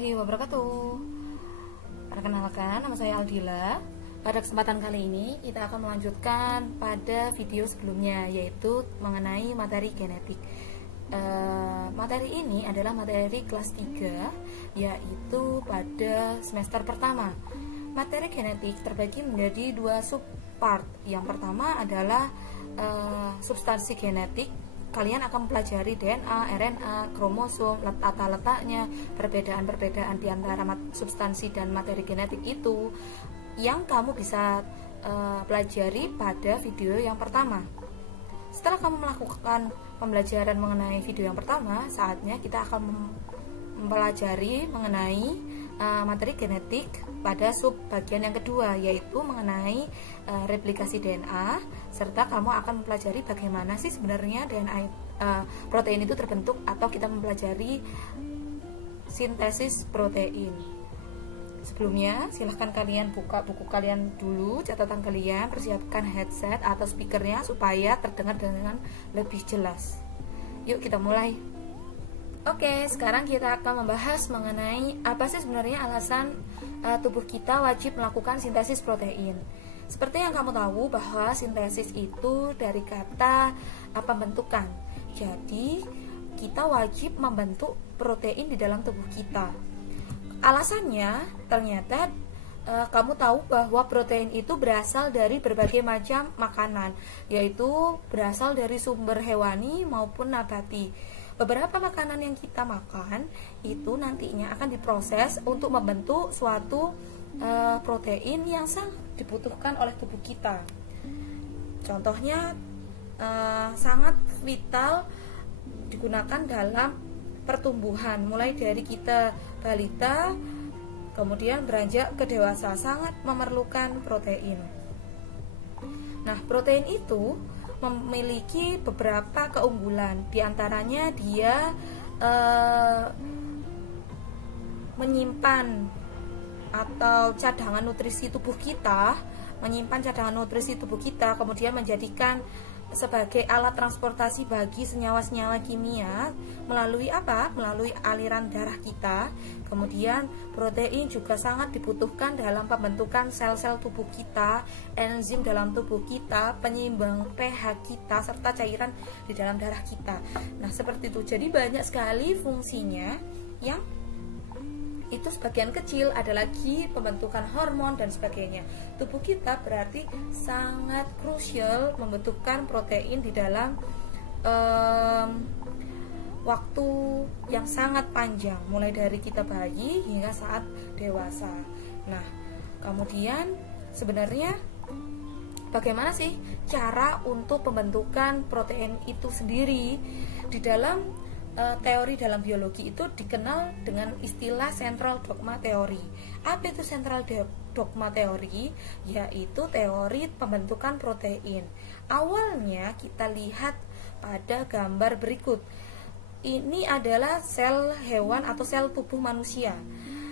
warahmatullahi wabarakatuh. Perkenalkan, nama saya Aldila. Pada kesempatan kali ini kita akan melanjutkan pada video sebelumnya, yaitu mengenai materi genetik. Materi ini adalah materi kelas 3, yaitu pada semester pertama. Materi genetik terbagi menjadi dua subpart. Yang pertama adalah substansi genetik. Kalian akan mempelajari DNA, RNA, kromosom, tata letaknya, perbedaan-perbedaan di antara substansi dan materi genetik itu yang kamu bisa pelajari pada video yang pertama. Setelah kamu melakukan pembelajaran mengenai video yang pertama, saatnya kita akan mempelajari mengenai materi genetik pada sub bagian yang kedua, yaitu mengenai replikasi DNA, serta kamu akan mempelajari bagaimana sih sebenarnya DNA protein itu terbentuk, atau kita mempelajari sintesis protein. Sebelumnya, silahkan kalian buka buku kalian dulu, catatan kalian, persiapkan headset atau speakernya supaya terdengar dengan lebih jelas. Yuk kita mulai. Oke, sekarang kita akan membahas mengenai apa sih sebenarnya alasan tubuh kita wajib melakukan sintesis protein. Seperti yang kamu tahu bahwa sintesis itu dari kata pembentukan. Jadi, kita wajib membentuk protein di dalam tubuh kita. Alasannya, ternyata kamu tahu bahwa protein itu berasal dari berbagai macam makanan, yaitu berasal dari sumber hewani maupun nabati. Beberapa makanan yang kita makan itu nantinya akan diproses untuk membentuk suatu protein yang sangat dibutuhkan oleh tubuh kita. Contohnya sangat vital digunakan dalam pertumbuhan, mulai dari kita balita kemudian beranjak ke dewasa, sangat memerlukan protein. Nah, protein itu memiliki beberapa keunggulan, diantaranya dia menyimpan atau cadangan nutrisi tubuh kita, kemudian menjadikan sebagai alat transportasi bagi senyawa-senyawa kimia melalui apa? Melalui aliran darah kita. Kemudian protein juga sangat dibutuhkan dalam pembentukan sel-sel tubuh kita, enzim dalam tubuh kita, penyeimbang pH kita, serta cairan di dalam darah kita. Nah, seperti itu. Jadi banyak sekali fungsinya, yang itu sebagian kecil ada lagi pembentukan hormon dan sebagainya. Tubuh kita berarti sangat krusial membentukkan protein di dalam waktu yang sangat panjang, mulai dari kita bayi hingga saat dewasa. Nah, kemudian sebenarnya bagaimana sih cara untuk pembentukan protein itu sendiri? Di dalam teori dalam biologi itu dikenal dengan istilah central dogma theory. Apa itu central dogma theory? Yaitu teori pembentukan protein. Awalnya kita lihat pada gambar berikut. Ini adalah sel hewan atau sel tubuh manusia.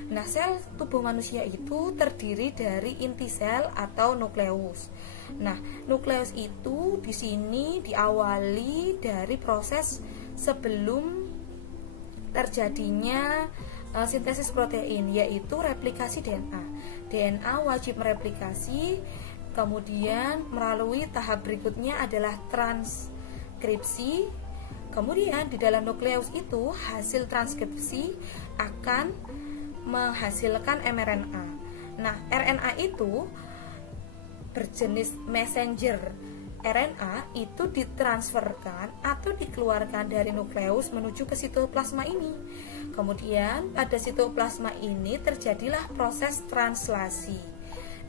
Nah, sel tubuh manusia itu terdiri dari inti sel atau nukleus. Nah, nukleus itu di sini diawali dari proses sebelum terjadinya sintesis protein, yaitu replikasi DNA. DNA wajib mereplikasi, kemudian melalui tahap berikutnya adalah transkripsi. Kemudian di dalam nukleus itu hasil transkripsi akan menghasilkan mRNA. Nah, RNA itu berjenis messenger. RNA itu ditransferkan atau dikeluarkan dari nukleus menuju ke sitoplasma ini. Kemudian pada sitoplasma ini terjadilah proses translasi.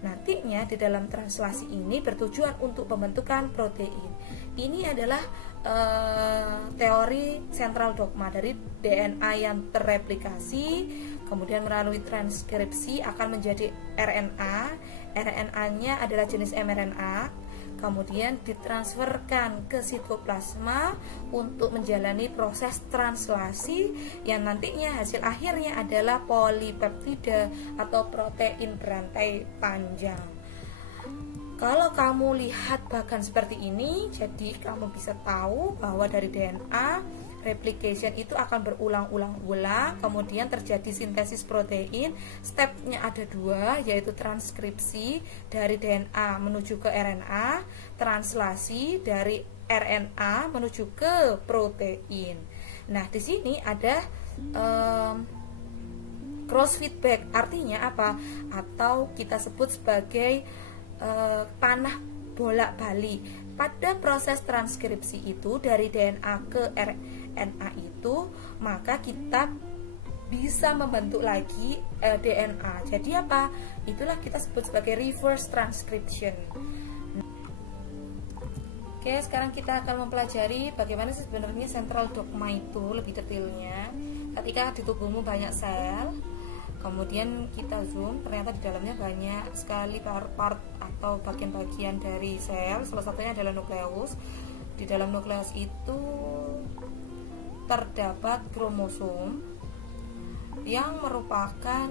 Nantinya di dalam translasi ini bertujuan untuk pembentukan protein. Ini adalah teori central dogma dari DNA yang terreplikasi, kemudian melalui transkripsi akan menjadi RNA. RNA-nya adalah jenis mRNA. Kemudian ditransferkan ke sitoplasma untuk menjalani proses translasi yang nantinya hasil akhirnya adalah polipeptida atau protein berantai panjang. Kalau kamu lihat bagan seperti ini, jadi kamu bisa tahu bahwa dari DNA replication itu akan berulang-ulang, kemudian terjadi sintesis protein. Stepnya ada 2, yaitu transkripsi dari DNA menuju ke RNA, translasi dari RNA menuju ke protein. Nah, di sini ada cross feedback, artinya apa? Atau kita sebut sebagai panah bolak-balik. Pada proses transkripsi itu dari DNA ke RNA itu, maka kita bisa membentuk lagi DNA. Jadi apa? Itulah kita sebut sebagai reverse transcription. Oke, sekarang kita akan mempelajari bagaimana sebenarnya central dogma itu lebih detailnya. Ketika di tubuhmu banyak sel, kemudian kita zoom, ternyata di dalamnya banyak sekali part-part atau bagian-bagian dari sel. Salah satunya adalah nukleus. Di dalam nukleus itu terdapat kromosom yang merupakan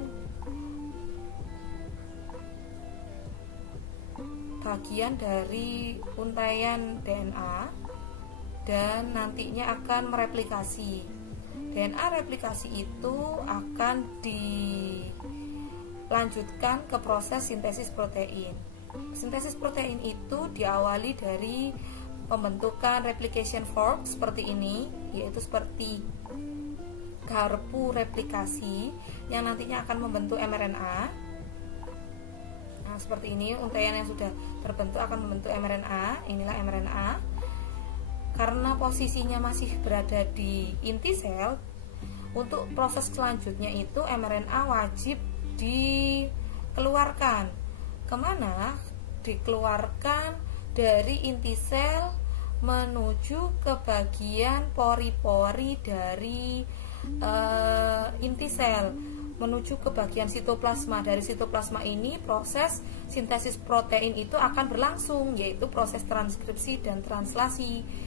bagian dari untaian DNA dan nantinya akan mereplikasi. DNA replikasi itu akan dilanjutkan ke proses sintesis protein. Sintesis protein itu diawali dari pembentukan replication fork seperti ini, yaitu seperti garpu replikasi yang nantinya akan membentuk mRNA. Nah, seperti ini untaian yang sudah terbentuk akan membentuk mRNA. Inilah mRNA. Karena posisinya masih berada di inti sel, untuk proses selanjutnya itu mRNA wajib dikeluarkan. Kemana? Dikeluarkan dari inti sel menuju ke bagian pori-pori dari inti sel, menuju ke bagian sitoplasma. Dari sitoplasma ini proses sintesis protein itu akan berlangsung, yaitu proses transkripsi dan translasi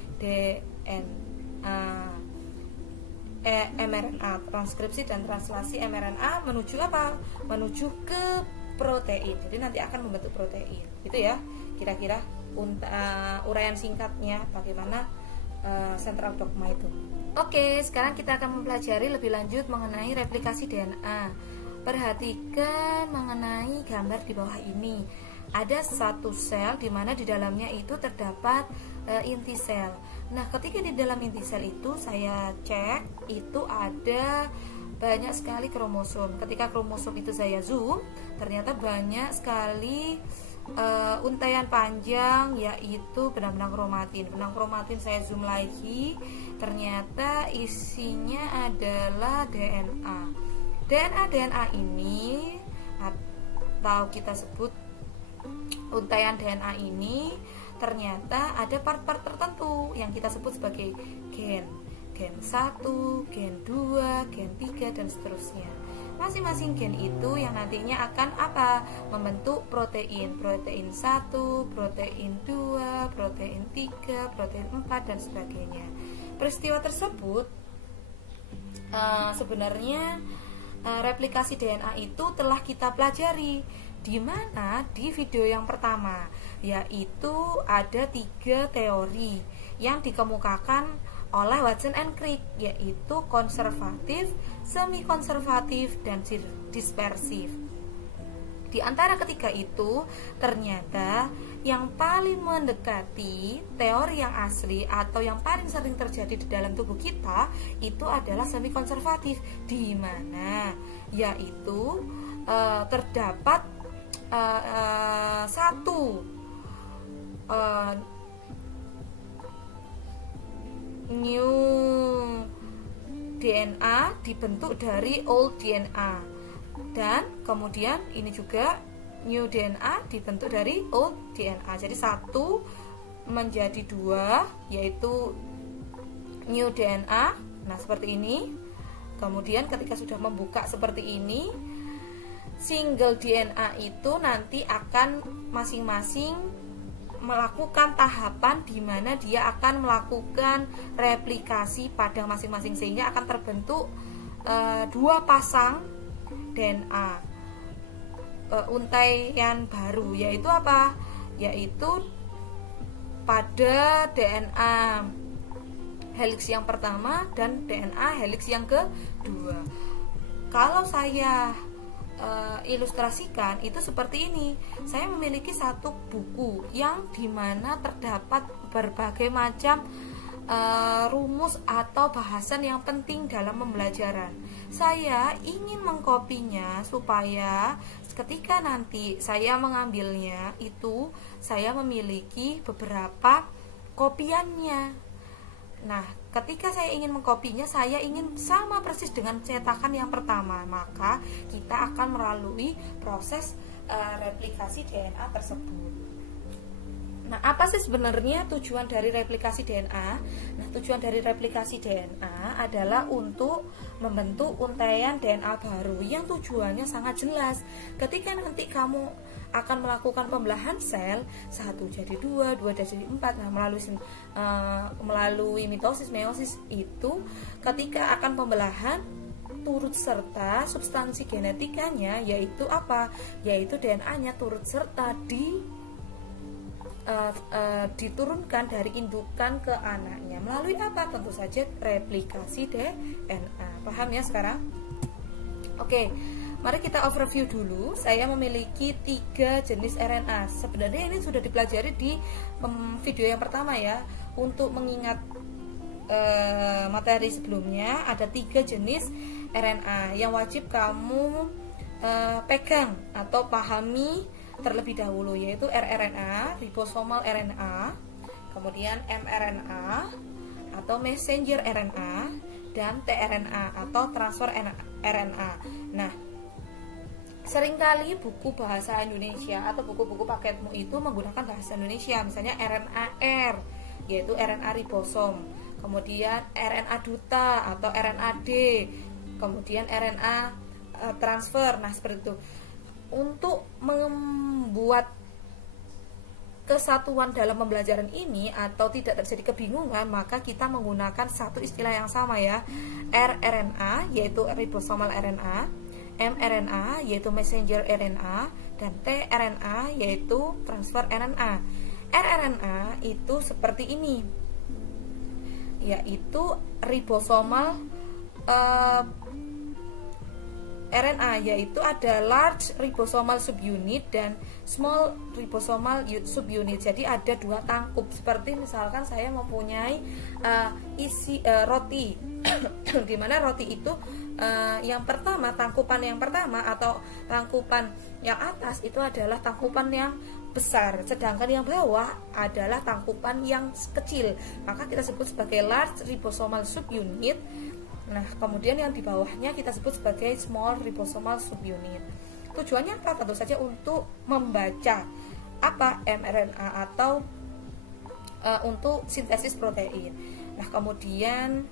mRNA, transkripsi dan translasi mRNA menuju apa? Menuju ke protein. Jadi nanti akan membentuk protein. Itu ya, kira-kira uraian singkatnya bagaimana central dogma itu. Oke, sekarang kita akan mempelajari lebih lanjut mengenai replikasi DNA. Perhatikan mengenai gambar di bawah ini. Ada satu sel di mana di dalamnya itu terdapat inti sel. Nah, ketika di dalam inti sel itu saya cek itu ada banyak sekali kromosom. Ketika kromosom itu saya zoom, ternyata banyak sekali untaian panjang, yaitu benang-benang kromatin. Benang kromatin saya zoom lagi, ternyata isinya adalah DNA. DNA ini atau kita sebut untaian DNA ini ternyata ada part-part tertentu yang kita sebut sebagai gen 1, gen 2, gen 3 dan seterusnya. Masing-masing gen itu yang nantinya akan apa? Membentuk protein 1, protein 2, protein 3, protein 4 dan sebagainya. Peristiwa tersebut sebenarnya replikasi DNA itu telah kita pelajari, di mana di video yang pertama, yaitu ada 3 teori yang dikemukakan oleh Watson and Crick, yaitu konservatif, semi konservatif dan dispersif. Di antara ketiga itu ternyata yang paling mendekati teori yang asli atau yang paling sering terjadi di dalam tubuh kita itu adalah semi konservatif, di mana yaitu terdapat satu new DNA dibentuk dari old DNA, dan kemudian ini juga new DNA dibentuk dari old DNA. Jadi 1 menjadi 2, yaitu new DNA. Nah, seperti ini. Kemudian ketika sudah membuka seperti ini, single DNA itu nanti akan masing-masing melakukan tahapan di mana dia akan melakukan replikasi pada masing-masing, sehingga akan terbentuk 2 pasang DNA untaian baru, yaitu apa? Yaitu pada DNA helix yang pertama dan DNA helix yang kedua. Kalau saya ilustrasikan itu seperti ini. Saya memiliki satu buku yang dimana terdapat berbagai macam rumus atau bahasan yang penting dalam pembelajaran. Saya ingin mengkopinya supaya ketika nanti saya mengambilnya itu saya memiliki beberapa kopiannya. Nah, ketika saya ingin mengkopinya, saya ingin sama persis dengan cetakan yang pertama, maka kita akan melalui proses replikasi DNA tersebut. Nah, apa sih sebenarnya tujuan dari replikasi DNA? Nah, tujuan dari replikasi DNA adalah untuk membentuk untaian DNA baru yang tujuannya sangat jelas. Ketika nanti kamu akan melakukan pembelahan sel, 1 jadi 2, 2 jadi 4. Nah, melalui mitosis, meiosis itu ketika akan pembelahan turut serta substansi genetikanya, yaitu apa? Yaitu DNA-nya turut serta diturunkan dari indukan ke anaknya. Melalui apa? Tentu saja replikasi DNA. Paham ya sekarang? Oke. Mari kita overview dulu. Saya memiliki 3 jenis RNA. Sebenarnya ini sudah dipelajari di video yang pertama ya. Untuk mengingat materi sebelumnya, ada 3 jenis RNA yang wajib kamu pegang atau pahami terlebih dahulu, yaitu rRNA, ribosomal RNA, kemudian mRNA atau messenger RNA, dan tRNA atau transfer RNA. Nah, seringkali buku bahasa Indonesia atau buku-buku paketmu itu menggunakan bahasa Indonesia, misalnya RNA-R, yaitu RNA ribosom, kemudian RNA duta atau RNA-D, kemudian RNA transfer. Nah, seperti itu. Untuk membuat kesatuan dalam pembelajaran ini atau tidak terjadi kebingungan, maka kita menggunakan satu istilah yang sama ya, rRNA yaitu ribosomal RNA, mRNA yaitu messenger RNA, dan tRNA yaitu transfer RNA. rRNA itu seperti ini, yaitu ribosomal RNA, yaitu ada large ribosomal subunit dan small ribosomal subunit. Jadi ada 2 tangkup. Seperti misalkan saya mempunyai roti di mana roti itu yang pertama, tangkupan yang pertama atau tangkupan yang atas itu adalah tangkupan yang besar, sedangkan yang bawah adalah tangkupan yang kecil, maka kita sebut sebagai large ribosomal subunit. Nah, kemudian yang di bawahnya kita sebut sebagai small ribosomal subunit. Tujuannya apa? Tentu saja untuk membaca apa mRNA atau untuk sintesis protein. Nah, kemudian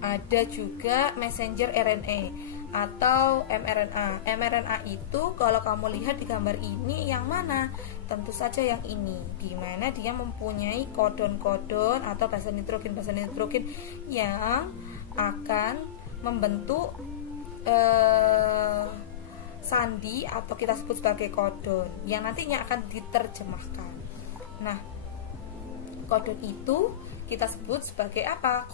ada juga messenger RNA atau mRNA. mRNA itu kalau kamu lihat di gambar ini yang mana? Tentu saja yang ini, di mana dia mempunyai kodon-kodon atau basa nitrogen yang akan membentuk sandi atau kita sebut sebagai kodon yang nantinya akan diterjemahkan. Nah, kodon itu kita sebut sebagai apa?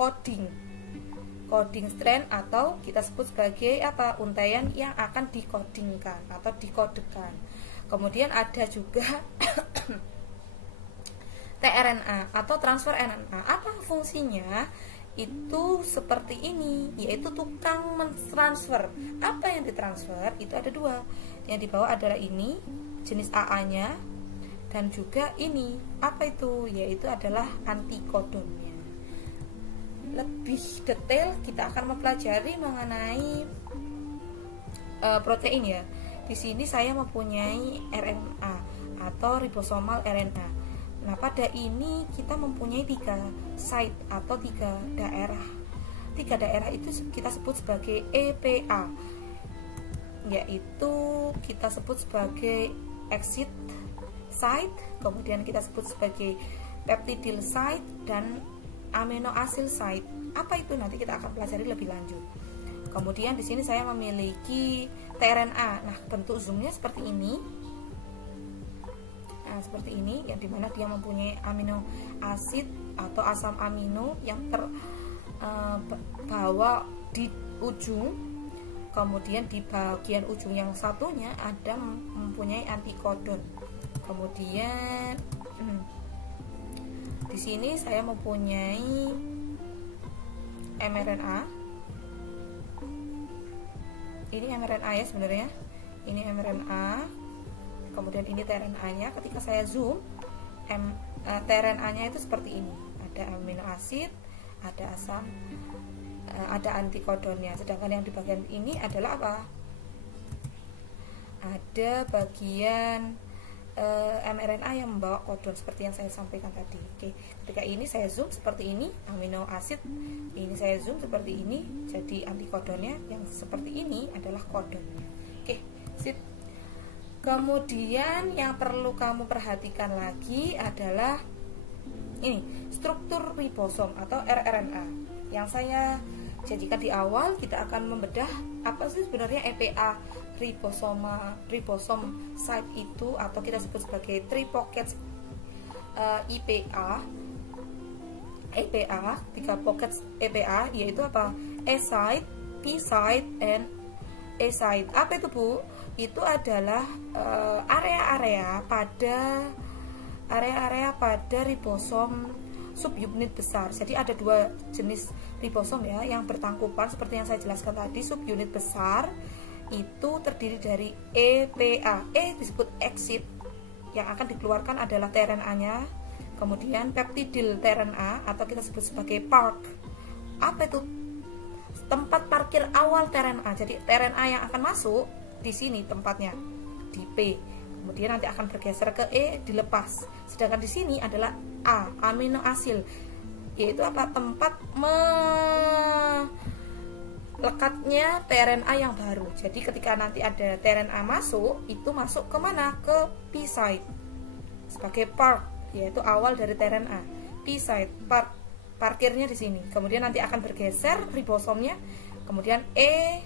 Coding strand atau kita sebut sebagai apa? Untaian yang akan dikodingkan atau dikodekan. Kemudian ada juga tRNA atau transfer RNA. Apa fungsinya? Itu seperti ini, yaitu tukang mentransfer. Apa yang ditransfer? Itu ada 2. Yang di bawah adalah ini, jenis AA-nya, dan juga ini. Apa itu? Yaitu adalah antikodonnya. Lebih detail kita akan mempelajari mengenai protein ya. Di sini saya mempunyai RNA atau ribosomal RNA. Nah, pada ini kita mempunyai 3 site atau 3 daerah. 3 daerah itu kita sebut sebagai EPA, yaitu kita sebut sebagai exit site, kemudian kita sebut sebagai peptidyl site dan aminoacyl site. Apa itu? Nanti kita akan pelajari lebih lanjut. Kemudian di sini saya memiliki tRNA. Nah, bentuk zoomnya seperti ini. Nah, seperti ini, yang dimana dia mempunyai amino acid atau asam amino yang terbawa di ujung, kemudian di bagian ujung yang satunya ada mempunyai antikodon. Kemudian di sini saya mempunyai mRNA. Ini mRNA ya sebenarnya. Ini mRNA. Kemudian ini tRNA-nya. Ketika saya zoom, tRNA-nya itu seperti ini. Ada amino asid, ada asam, ada antikodonnya. Sedangkan yang di bagian ini adalah apa? Ada bagian mRNA yang membawa kodon seperti yang saya sampaikan tadi. Oke, ketika ini saya zoom seperti ini amino asid, ini saya zoom seperti ini, jadi antikodonnya yang seperti ini adalah kodonnya. Oke, sip. Kemudian yang perlu kamu perhatikan lagi adalah ini struktur ribosom atau rRNA yang saya janjikan di awal. Kita akan membedah apa sih sebenarnya EPA ribosom site itu, atau kita sebut sebagai tripocket EPA, 3 pocket EPA, yaitu apa? A site, P site, and A site. Apa itu, Bu? Itu adalah area-area pada ribosom subunit besar. Jadi ada 2 jenis ribosom ya, yang bertangkupan seperti yang saya jelaskan tadi. Subunit besar itu terdiri dari EPA. E disebut exit, yang akan dikeluarkan adalah tRNA-nya. Kemudian peptidil tRNA atau kita sebut sebagai park. Apa itu? Tempat parkir awal tRNA. Jadi tRNA yang akan masuk di sini tempatnya di P. Kemudian nanti akan bergeser ke E, dilepas. Sedangkan di sini adalah A, amino asid, yaitu apa? Tempat lekatnya tRNA yang baru. Jadi ketika nanti ada tRNA masuk, itu masuk ke mana? Ke P site sebagai park, yaitu awal dari tRNA. P site, park, parkirnya di sini. Kemudian nanti akan bergeser ribosomnya. Kemudian E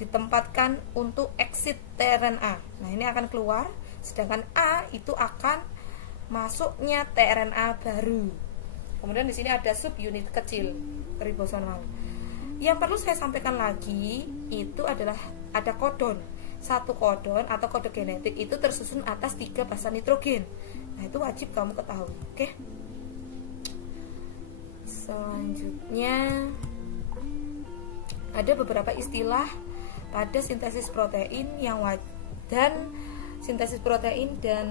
ditempatkan untuk exit tRNA. Nah, ini akan keluar. Sedangkan A itu akan masuknya tRNA baru. Kemudian di sini ada subunit kecil ribosomal. Yang perlu saya sampaikan lagi itu adalah ada kodon. Satu kodon atau kode genetik itu tersusun atas 3 basa nitrogen. Nah, itu wajib kamu ketahui. Oke. Selanjutnya ada beberapa istilah pada sintesis protein yang sintesis protein dan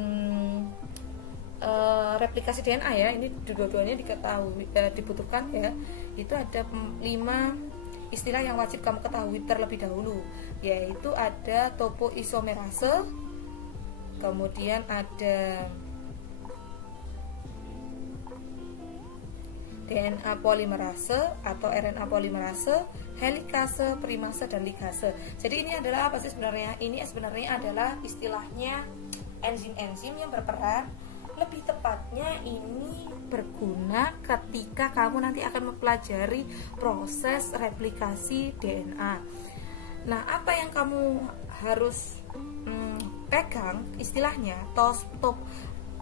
replikasi DNA ya. Ini dua-duanya dibutuhkan ya. Itu ada 5 istilah yang wajib kamu ketahui terlebih dahulu, yaitu ada topoisomerase, kemudian ada DNA polimerase atau RNA polimerase, helikase, primase, dan ligase. Jadi ini adalah apa sih sebenarnya? Ini sebenarnya adalah istilahnya enzim-enzim yang berperan. Lebih tepatnya ini berguna ketika kamu nanti akan mempelajari proses replikasi DNA. Nah, apa yang kamu harus pegang istilahnya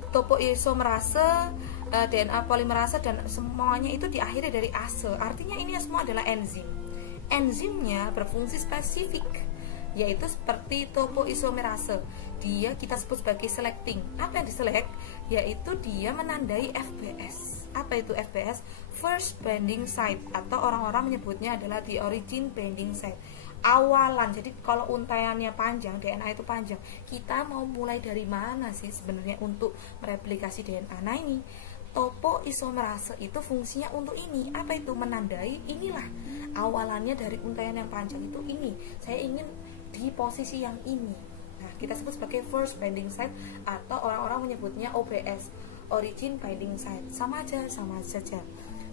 topoisomerase, DNA polimerase, dan semuanya itu diakhiri dari ase. Artinya ini semua adalah enzim. Enzimnya berfungsi spesifik, yaitu seperti topoisomerase. Dia kita sebut sebagai selecting. Apa yang diselect? Yaitu dia menandai FBS. Apa itu FBS? First binding site, atau orang-orang menyebutnya adalah the origin binding site. Awalan. Jadi kalau untaiannya panjang, DNA itu panjang, kita mau mulai dari mana sih sebenarnya untuk mereplikasi DNA? Nah, ini topoisomerase itu fungsinya untuk ini. Apa itu? Menandai inilah awalannya dari untaian yang panjang itu ini. Saya ingin di posisi yang ini. Nah, kita sebut sebagai first binding site, atau orang-orang menyebutnya OBS, origin binding site. Sama saja.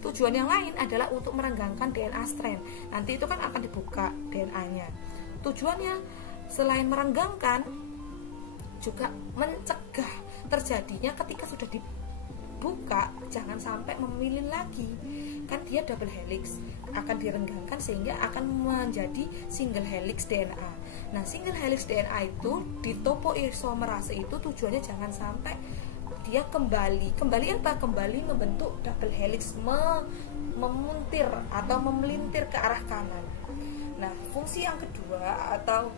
Tujuan yang lain adalah untuk merenggangkan DNA strand. Nanti itu kan akan dibuka DNA-nya. Tujuannya selain merenggangkan, juga mencegah terjadinya ketika sudah dibuka, jangan sampai memilin lagi. Kan dia double helix, akan direnggangkan sehingga akan menjadi single helix DNA. Nah, single helix DNA itu di topoisomerase itu tujuannya jangan sampai dia kembali apa? Kembali membentuk double helix, memuntir atau memelintir ke arah kanan. Nah, fungsi yang kedua atau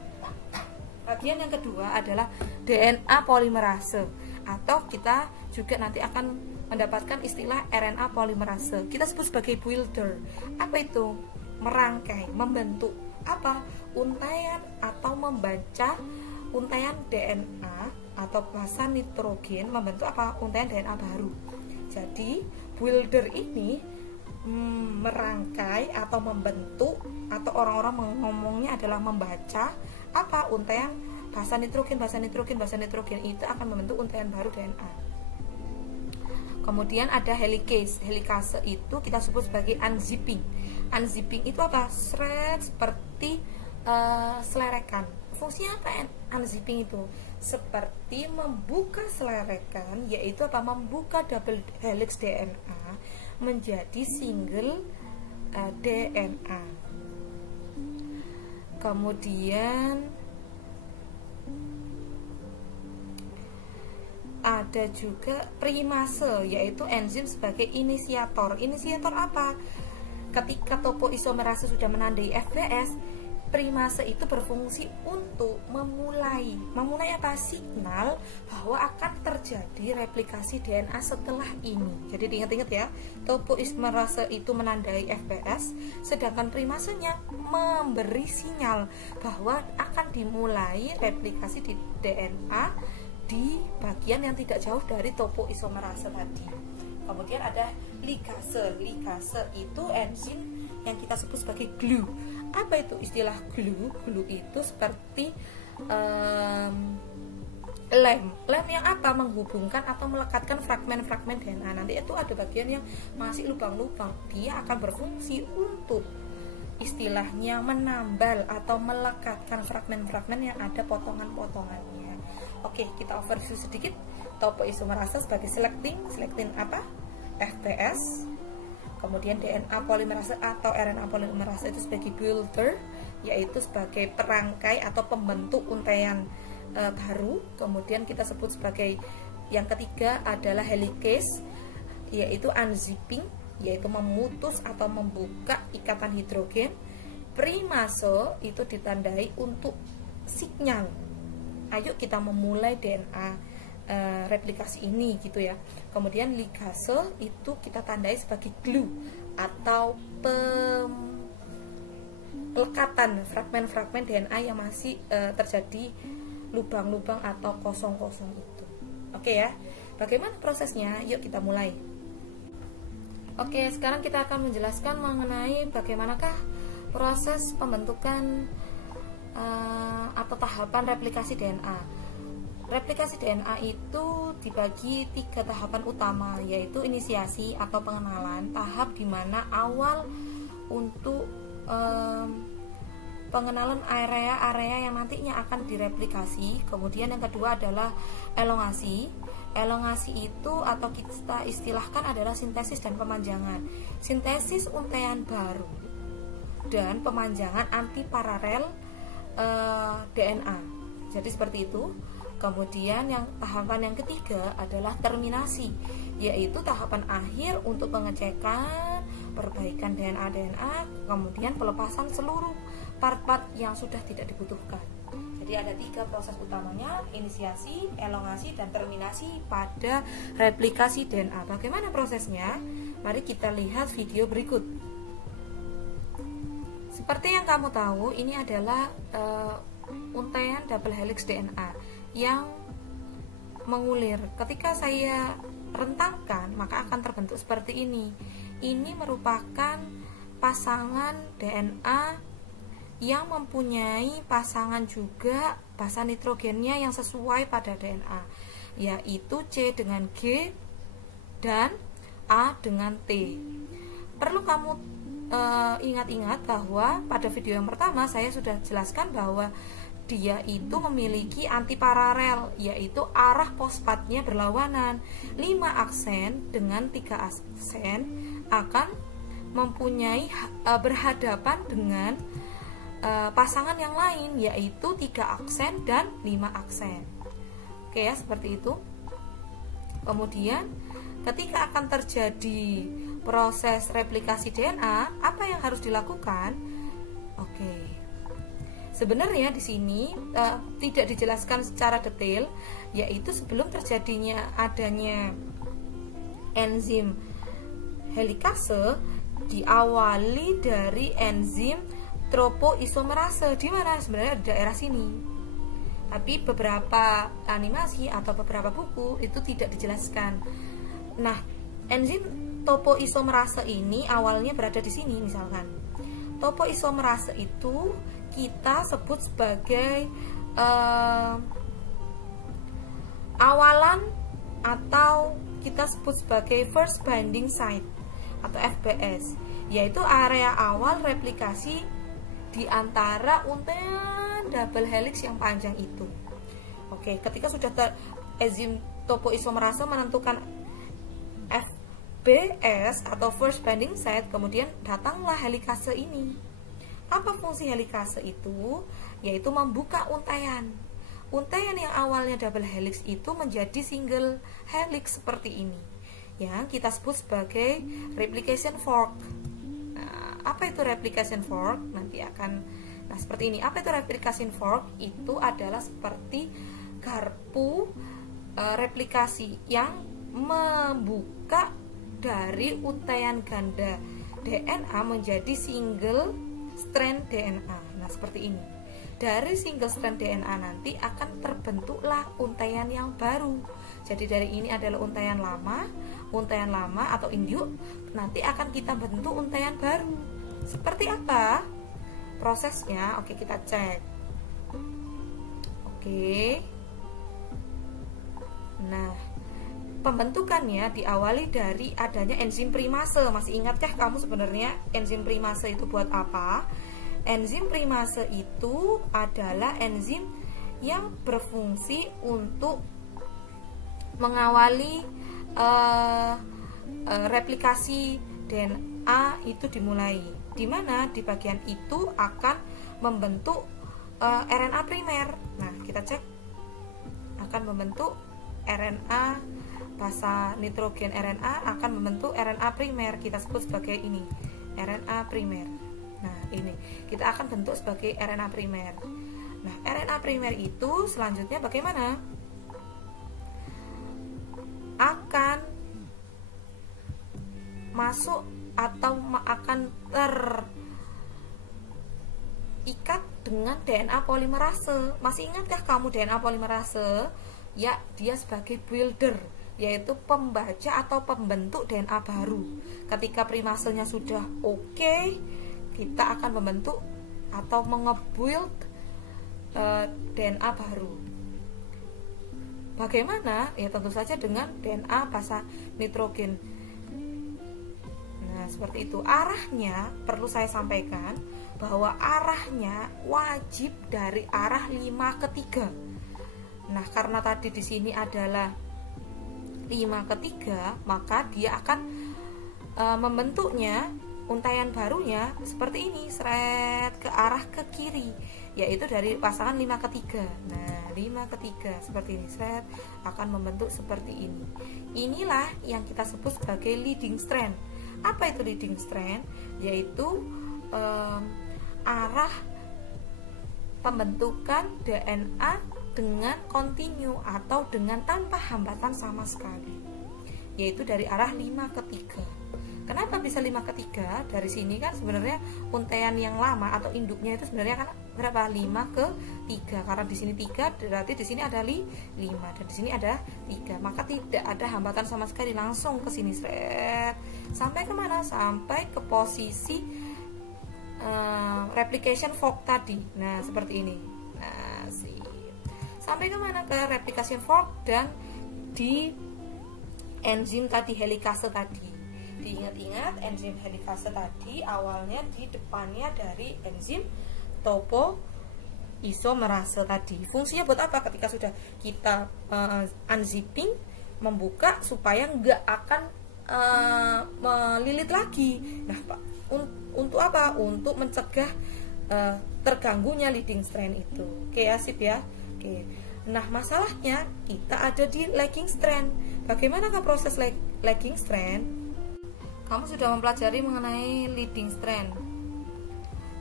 bagian yang kedua adalah DNA polimerase, atau kita juga nanti akan mendapatkan istilah RNA polimerase. Kita sebut sebagai builder. Apa itu? Merangkai, membentuk apa? Untaian atau membaca untaian DNA atau basa nitrogen, membentuk apa? Untaian DNA baru. Jadi builder ini merangkai atau membentuk, atau orang-orang ngomongnya adalah membaca apa? Untaian basa nitrogen itu akan membentuk untaian baru DNA. Kemudian ada helikase itu kita sebut sebagai unzipping. Unzipping itu apa? Seperti selerekan. Fungsinya apa unzipping itu? Seperti membuka selerekan, yaitu apa? Membuka double helix DNA menjadi single DNA. Kemudian ada juga primase, yaitu enzim sebagai inisiator. Inisiator apa? Ketika topoisomerase sudah menandai FBS, primase itu berfungsi untuk memulai apa? Signal bahwa akan terjadi replikasi DNA setelah ini. Jadi diingat-ingat ya, topoisomerase itu menandai FBS, sedangkan primasenya memberi sinyal bahwa akan dimulai replikasi di DNA di bagian yang tidak jauh dari topoisomerase tadi. Kemudian ada ligase. Ligase itu enzim yang kita sebut sebagai glue. Apa itu istilah glue? Glue itu seperti lem yang apa? Menghubungkan atau melekatkan fragmen-fragmen DNA. Nanti itu ada bagian yang masih lubang-lubang. Dia akan berfungsi untuk istilahnya menambal atau melekatkan fragmen-fragmen yang ada potongan-potongannya. Oke, kita overview sedikit. Topoisomerase sebagai selectin apa? FBS. Kemudian DNA polimerase atau RNA polimerase itu sebagai builder, yaitu sebagai perangkai atau pembentuk untaian baru. Kemudian kita sebut sebagai yang ketiga adalah helicase, yaitu unzipping, yaitu memutus atau membuka ikatan hidrogen. Primase itu ditandai untuk sinyal, ayo kita memulai DNA replikasi ini gitu ya. Kemudian ligase itu kita tandai sebagai glue atau pelekatan fragmen-fragmen DNA yang masih terjadi lubang-lubang atau kosong-kosong itu. Oke ya, bagaimana prosesnya? Yuk kita mulai. Oke, sekarang kita akan menjelaskan mengenai bagaimanakah proses pembentukan atau tahapan replikasi DNA. Replikasi DNA itu dibagi 3 tahapan utama, yaitu inisiasi atau pengenalan, tahap dimana awal untuk pengenalan area-area yang nantinya akan direplikasi. Kemudian yang kedua adalah elongasi. Elongasi itu atau kita istilahkan adalah sintesis dan pemanjangan. Sintesis untaian baru dan pemanjangan antiparalel DNA. Jadi seperti itu. Kemudian yang tahapan yang ketiga adalah terminasi, yaitu tahapan akhir untuk pengecekan, perbaikan DNA, kemudian pelepasan seluruh part-part yang sudah tidak dibutuhkan. Jadi ada 3 proses utamanya, inisiasi, elongasi, dan terminasi pada replikasi DNA. Bagaimana prosesnya? Mari kita lihat video berikut. Seperti yang kamu tahu, ini adalah untaian double helix DNA yang mengulir. Ketika saya rentangkan, maka akan terbentuk seperti ini. Ini merupakan pasangan DNA yang mempunyai pasangan juga basa nitrogennya yang sesuai pada DNA, yaitu C dengan G dan A dengan T. Perlu kamu ingat-ingat bahwa pada video yang pertama saya sudah jelaskan bahwa dia itu memiliki antiparalel, yaitu arah fosfatnya berlawanan. 5 aksen dengan 3 aksen akan mempunyai berhadapan dengan pasangan yang lain, yaitu 3 aksen dan 5 aksen. Oke ya, seperti itu. Kemudian ketika akan terjadi proses replikasi DNA, apa yang harus dilakukan? Oke. Sebenarnya di sini tidak dijelaskan secara detail, yaitu sebelum terjadinya adanya enzim helikase diawali dari enzim tropoisomerase, di mana sebenarnya di daerah sini. Tapi beberapa animasi atau beberapa buku itu tidak dijelaskan. Nah, enzim topoisomerase ini awalnya berada di sini misalkan. Topoisomerase itu kita sebut sebagai awalan atau kita sebut sebagai first binding site atau FBS, yaitu area awal replikasi di antara untaian double helix yang panjang itu. Oke, ketika sudah enzim topoisomerase menentukan FBS atau first binding site, kemudian datanglah helikase ini. Apa fungsi helikase itu? Yaitu membuka untaian. Untaian yang awalnya double helix itu menjadi single helix seperti ini, yang kita sebut sebagai replication fork. Apa itu replication fork? Nah seperti ini. Apa itu replication fork? Itu adalah seperti garpu replikasi yang membuka dari untaian ganda DNA menjadi single strand DNA. Nah seperti ini. Dari single strand DNA nanti akan terbentuklah untaian yang baru. Jadi dari ini adalah untaian lama atau induk, nanti akan kita bentuk untaian baru. Seperti apa prosesnya? Oke, kita cek. Oke. Nah, pembentukannya diawali dari adanya enzim primase. Masih ingat ya kamu sebenarnya enzim primase itu buat apa? Enzim primase itu adalah enzim yang berfungsi untuk mengawali replikasi DNA itu dimulai, di mana di bagian itu akan membentuk RNA primer. Nah, kita cek akan membentuk RNA, basa nitrogen RNA akan membentuk RNA primer, kita sebut sebagai ini RNA primer. Nah, ini kita akan bentuk sebagai RNA primer. Nah, RNA primer itu selanjutnya bagaimana? Akan masuk atau akan terikat dengan DNA polimerase. Masih ingatkah kamu DNA polimerase? Ya, dia sebagai builder, yaitu pembaca atau pembentuk DNA baru. Ketika primasenya sudah oke, kita akan membentuk atau mengebuild DNA baru. Bagaimana? Ya tentu saja dengan DNA basa nitrogen. Nah, seperti itu. Arahnya perlu saya sampaikan bahwa arahnya wajib dari arah 5 ke 3. Nah, karena tadi di sini adalah 5 ke 3, maka dia akan membentuknya untaian barunya seperti ini, seret ke arah ke kiri, yaitu dari pasangan 5 ke 3. Nah, 5 ke 3 seperti ini, seret akan membentuk seperti ini. Inilah yang kita sebut sebagai leading strand. Apa itu leading strand? Yaitu arah pembentukan DNA dengan kontinu atau dengan tanpa hambatan sama sekali, yaitu dari arah 5 ke 3. Kenapa bisa 5 ke 3? Dari sini kan sebenarnya untaian yang lama atau induknya itu sebenarnya kan berapa? 5 ke 3. Karena di sini 3, berarti di sini ada 5 dan di sini ada 3. Maka tidak ada hambatan sama sekali, langsung ke sini seret. Sampai kemana? Sampai ke posisi replication fork tadi. Nah, seperti ini. Nah, sampai kemana? Ke replication fork dan di enzim tadi, helikase tadi. Diingat-ingat, enzim helikase tadi awalnya di depannya dari enzim topoisomerase tadi. Fungsinya buat apa? Ketika sudah kita unzipping, membuka supaya nggak akan melilit lagi. Nah, Pak, untuk apa? Untuk mencegah terganggunya leading strand itu. Oke, asip ya. Oke. Nah, masalahnya kita ada di lagging strand. bagaimanakah proses lagging strand? Kamu sudah mempelajari mengenai leading strand.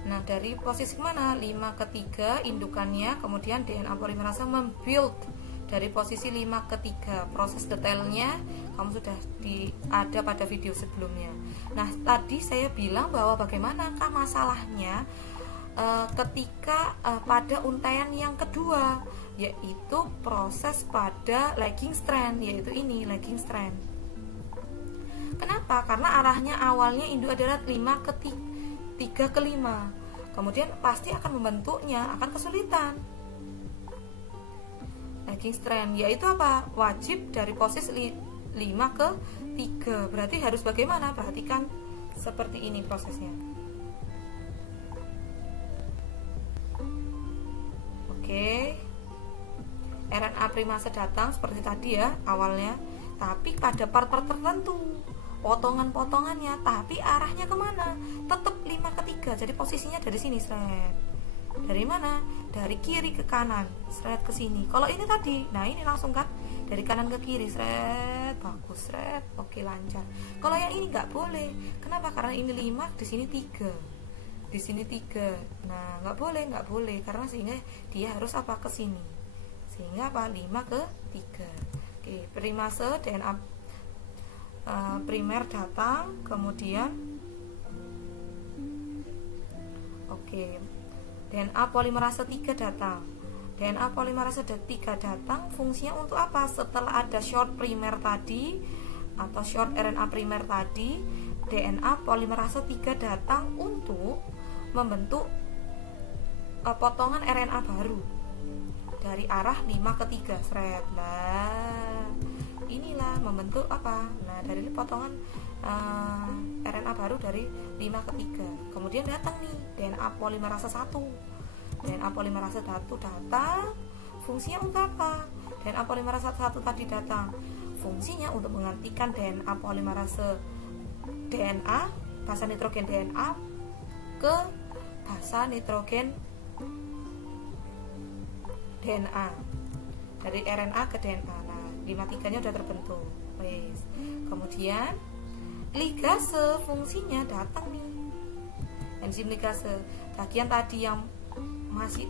Nah, dari posisi mana? 5 ke 3 indukannya, kemudian DNA polimerase membuild dari posisi 5 ke 3. Proses detailnya kamu sudah ada pada video sebelumnya. Nah, tadi saya bilang bahwa bagaimanakah masalahnya ketika pada untaian yang kedua, yaitu proses pada lagging strand, yaitu ini lagging strand. Kenapa? Karena arahnya awalnya induk adalah 5 ke 3 ke 5, kemudian pasti akan membentuknya akan kesulitan. Lagging strand yaitu apa? Wajib dari posisi 5 ke 3. Berarti harus bagaimana? Perhatikan seperti ini prosesnya. Oke, RNA primase datang seperti tadi ya awalnya, tapi pada part-part tertentu, potongan-potongannya, tapi arahnya kemana? Tetap 5 ke 3. Jadi posisinya dari sini, seret. Dari mana? Dari kiri ke kanan, seret ke sini. Kalau ini tadi, nah ini langsung kan dari kanan ke kiri, seret, bagus, seret, oke lancar. Kalau yang ini nggak boleh. Kenapa? Karena ini 5, di sini 3, di sini 3. Nah nggak boleh, karena sehingga dia harus apa? Ke sini. Sehingga apa? 5 ke 3. Oke, primase DNA primer datang, kemudian DNA polimerase 3 datang. DNA polimerase 3 datang fungsinya untuk apa? Setelah ada short primer tadi atau short RNA primer tadi, DNA polimerase 3 datang untuk membentuk potongan RNA baru dari arah 5 ke 3, seret. Nah, inilah membentuk apa? Nah, dari potongan RNA baru dari 5 ke 3. Kemudian datang nih DNA polimerase 1. DNA polimerase 1 datang, fungsinya untuk apa? DNA polimerase 1 tadi datang, fungsinya untuk menggantikan DNA polimerase DNA, basa nitrogen DNA ke basa nitrogen DNA, dari RNA ke DNA. Nah, 5-3 nya sudah terbentuk. Wes. Kemudian ligase fungsinya datang nih. Enzim ligase, bagian tadi yang masih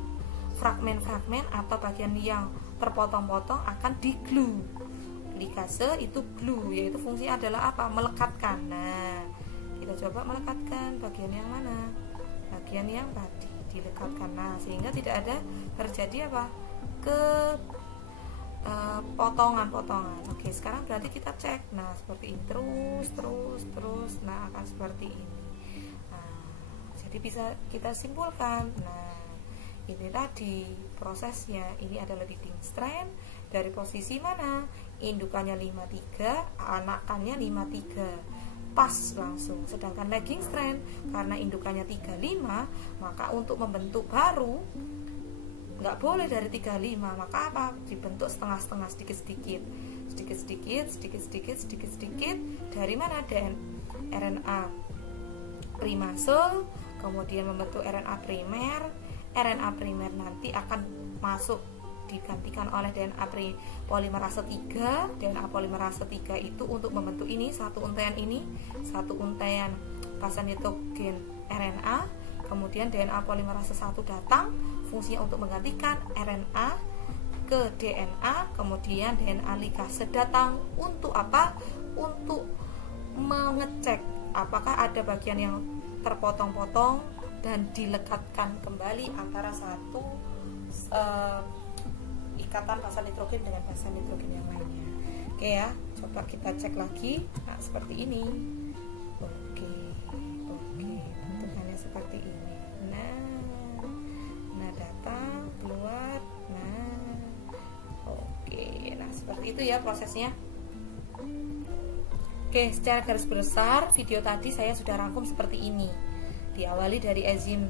fragmen-fragmen atau bagian yang terpotong-potong akan di glue. Ligase itu glue, yaitu fungsi adalah apa? Melekatkan. Nah, kita coba melekatkan bagian yang mana? Bagian yang tadi dilekatkan. Nah, sehingga tidak ada terjadi apa? Ke potongan-potongan. Oke, sekarang berarti kita cek. Nah, seperti ini terus. Nah, akan seperti ini. Nah, jadi bisa kita simpulkan. Nah, ini tadi prosesnya. Ini adalah leading strand dari posisi mana? Indukannya 53, anakannya 53. Pas langsung. Sedangkan lagging strand karena indukannya 35, maka untuk membentuk baru nggak boleh dari 35, maka apa? Dibentuk setengah-setengah, sedikit-sedikit dari mana? RNA primase, kemudian membentuk RNA primer nanti akan masuk digantikan oleh DNA polimerase 3. DNA polimerase 3 itu untuk membentuk ini, satu untaian basa nitrogen RNA. Kemudian DNA polimerase 1 datang, fungsinya untuk menggantikan RNA ke DNA. Kemudian DNA ligase datang untuk apa? Untuk mengecek apakah ada bagian yang terpotong-potong dan dilekatkan kembali antara satu ikatan basa nitrogen dengan basa nitrogen yang lainnya. Oke ya, coba kita cek lagi. Nah, seperti ini. Oke, bentukannya seperti ini. Nah datang, keluar. Nah, seperti itu ya prosesnya. Oke, secara garis besar video tadi saya sudah rangkum seperti ini. Diawali dari enzim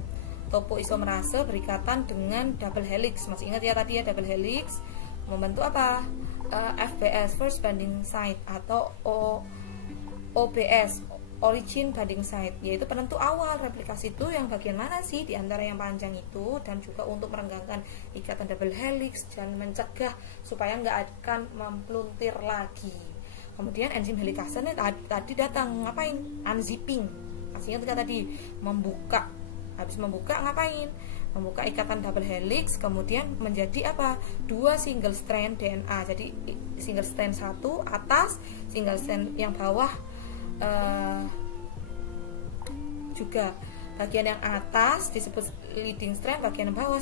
topoisomerase berikatan dengan double helix. Masih ingat ya tadi ya, double helix membentuk apa? FBS, first binding site, atau OBS, origin binding site, yaitu penentu awal replikasi itu yang bagian mana sih di antara yang panjang itu, dan juga untuk merenggangkan ikatan double helix dan mencegah supaya nggak akan mempluntir lagi. Kemudian enzim helikase tadi datang ngapain? Unzipping. Masih ingat tadi membuka. Habis membuka ngapain? Membuka ikatan double helix, kemudian menjadi apa? 2 single strand DNA. Jadi single strand 1 atas, single strand yang bawah juga. Bagian yang atas disebut leading strand, bagian yang bawah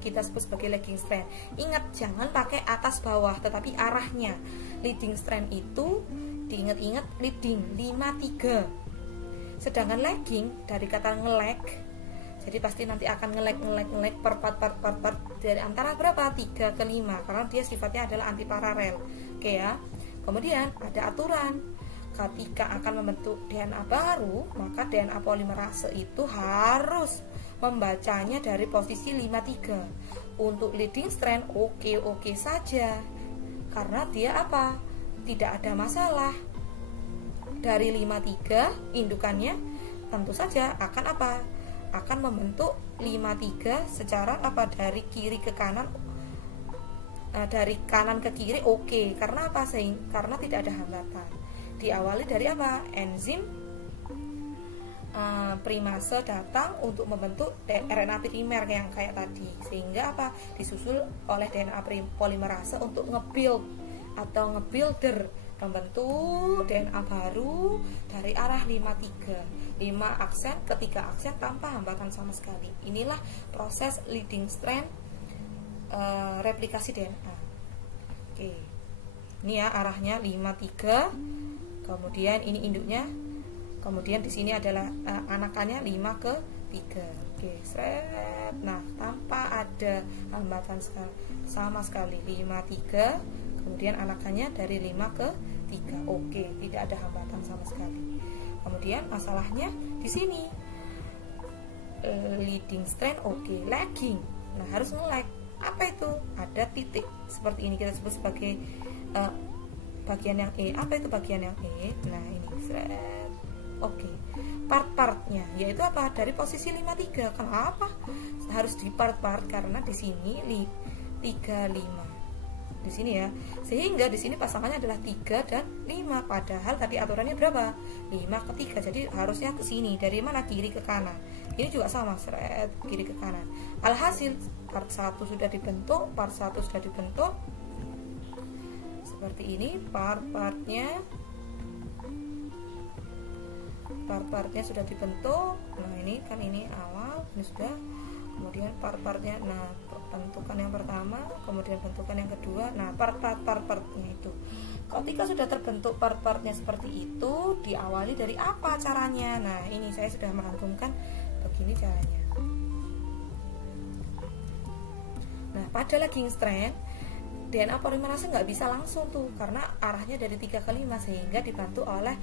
kita sebut sebagai lagging strand. Ingat, jangan pakai atas bawah, tetapi arahnya. Leading strand itu diingat-ingat leading 5-3. Sedangkan lagging dari kata nge-lag, jadi pasti nanti akan nge-lag per part dari antara berapa? 3 ke 5, karena dia sifatnya adalah anti paralel. Oke ya. Kemudian ada aturan. Ketika akan membentuk DNA baru, maka DNA polimerase itu harus membacanya dari posisi 5-3. Untuk leading strand oke saja, karena dia apa? Tidak ada masalah. Dari 5-3 indukannya tentu saja akan apa? Akan membentuk 5-3 secara apa? Dari kiri ke kanan, dari kanan ke kiri oke. Karena apa? Karena tidak ada hambatan. Diawali dari apa? Enzim primase datang untuk membentuk RNA primer yang kayak tadi, sehingga apa? Disusul oleh DNA polimerase untuk nge-build atau nge-builder, membentuk DNA baru dari arah 5-3, 5 aksen ke 3 aksen tanpa hambatan sama sekali. Inilah proses leading strand replikasi DNA. Oke, ini ya arahnya 5-3, kemudian ini induknya. Kemudian di sini adalah anakannya 5 ke 3. Oke, seret. Nah, tanpa ada hambatan sama sekali 5-3. Kemudian anakannya dari 5 ke 3. Oke, tidak ada hambatan sama sekali. Kemudian masalahnya di sini. Leading strand oke, lagging. Nah, harus nge-lag. Apa itu? Ada titik seperti ini kita sebut sebagai bagian yang E. Apa itu bagian yang E? Nah, ini seret. Oke, part-partnya yaitu apa? Dari posisi 5-3. Kenapa harus di part-part? Karena di sini 3-5 di sini ya, sehingga di sini pasangannya adalah 3 dan 5. Padahal tadi aturannya berapa? 5 ke 3. Jadi harusnya ke sini. Dari mana? Kiri ke kanan. Ini juga sama, seret, kiri ke kanan. Alhasil part 1 sudah dibentuk, part 1 sudah dibentuk seperti ini. Part-partnya sudah dibentuk. Nah, ini kan ini awal, ini sudah. Kemudian part-partnya, nah, bentukan yang pertama, kemudian bentukan yang kedua. Nah, part-partnya itu ketika sudah terbentuk part-partnya seperti itu, diawali dari apa caranya? Nah, ini saya sudah merangkumkan begini caranya. Nah, pada lagging strand DNA polimerase nggak bisa langsung tuh, karena arahnya dari 3 ke 5, sehingga dibantu oleh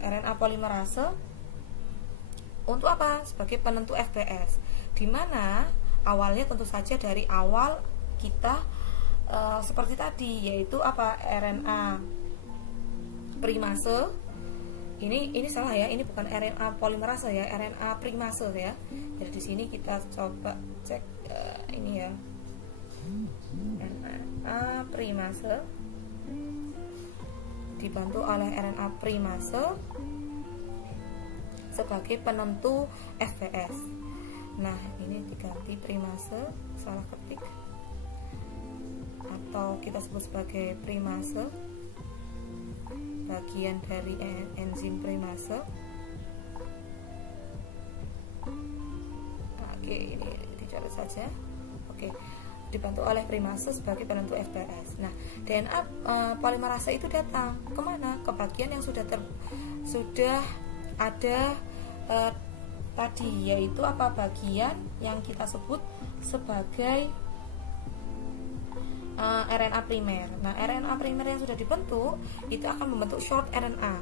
RNA polimerase untuk apa? Sebagai penentu fps, dimana awalnya tentu saja dari awal kita seperti tadi, yaitu apa? RNA primase. Ini salah ya, ini bukan RNA polimerase ya, RNA primase ya. Jadi di sini kita coba cek ini ya, RNA primase dibantu oleh RNA primase sebagai penentu fps. Nah, ini diganti primase, salah ketik, atau kita sebut sebagai primase, bagian dari enzim primase. Oke, ini dicatat saja. Oke, dibantu oleh primase sebagai penentu fps. Nah, DNA polimerase itu datang kemana? Ke bagian yang sudah ada tadi, yaitu apa? Bagian yang kita sebut sebagai RNA primer. Nah, RNA primer yang sudah dibentuk itu akan membentuk short RNA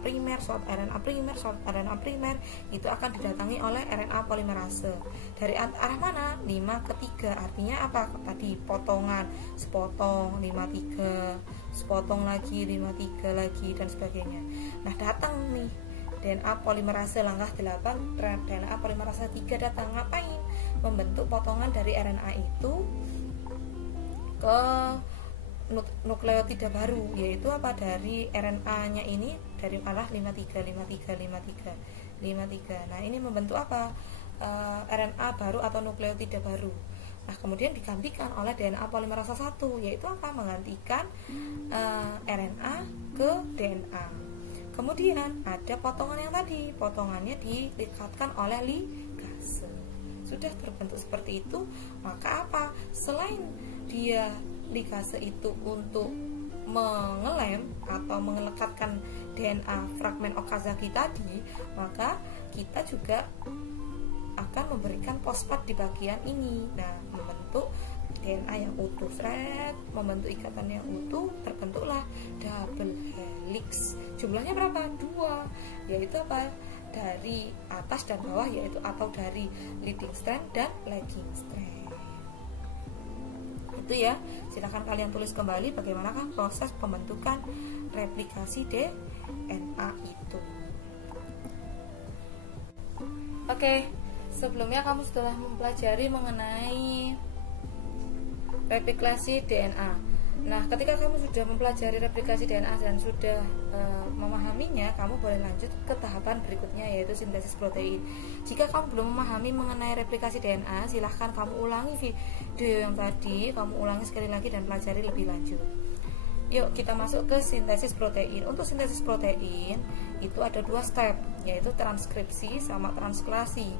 primer, short RNA primer, short RNA primer. Itu akan didatangi oleh RNA polimerase. Dari arah mana? 5 ke 3. Artinya apa? Tadi potongan, sepotong 5-3, sepotong lagi 5-3 lagi, dan sebagainya. Nah, datang nih DNA polimerase langkah 8, DNA polimerase 3 datang. Ngapain? Membentuk potongan dari RNA itu ke nukleotida baru, yaitu apa, dari RNA-nya ini dari arah 53. Nah, ini membentuk apa? RNA baru atau nukleotida baru. Nah, kemudian digantikan oleh DNA polimerasa 1, yaitu apa? Menggantikan RNA ke DNA. Kemudian ada potongan yang tadi, potongannya diikatkan oleh ligase. Sudah terbentuk seperti itu, maka apa? Selain dia ligase itu untuk mengelem atau mengelekatkan DNA fragmen Okazaki tadi, maka kita juga akan memberikan fosfat di bagian ini. Nah, membentuk DNA yang utuh, membentuk ikatan yang utuh, terbentuklah double helix. Jumlahnya berapa? 2, yaitu apa? Dari atas dan bawah, yaitu atau dari leading strand dan lagging strand. Itu ya, silakan kalian tulis kembali bagaimanakah proses pembentukan replikasi DNA itu. Oke, sebelumnya kamu sudah mempelajari mengenai replikasi DNA. Nah, ketika kamu sudah mempelajari replikasi DNA dan sudah memahaminya, kamu boleh lanjut ke tahapan berikutnya, yaitu sintesis protein. Jika kamu belum memahami mengenai replikasi DNA, silahkan kamu ulangi video yang tadi, kamu ulangi sekali lagi dan pelajari lebih lanjut. Yuk, kita masuk ke sintesis protein. Untuk sintesis protein itu ada 2 step, yaitu transkripsi sama transklasi.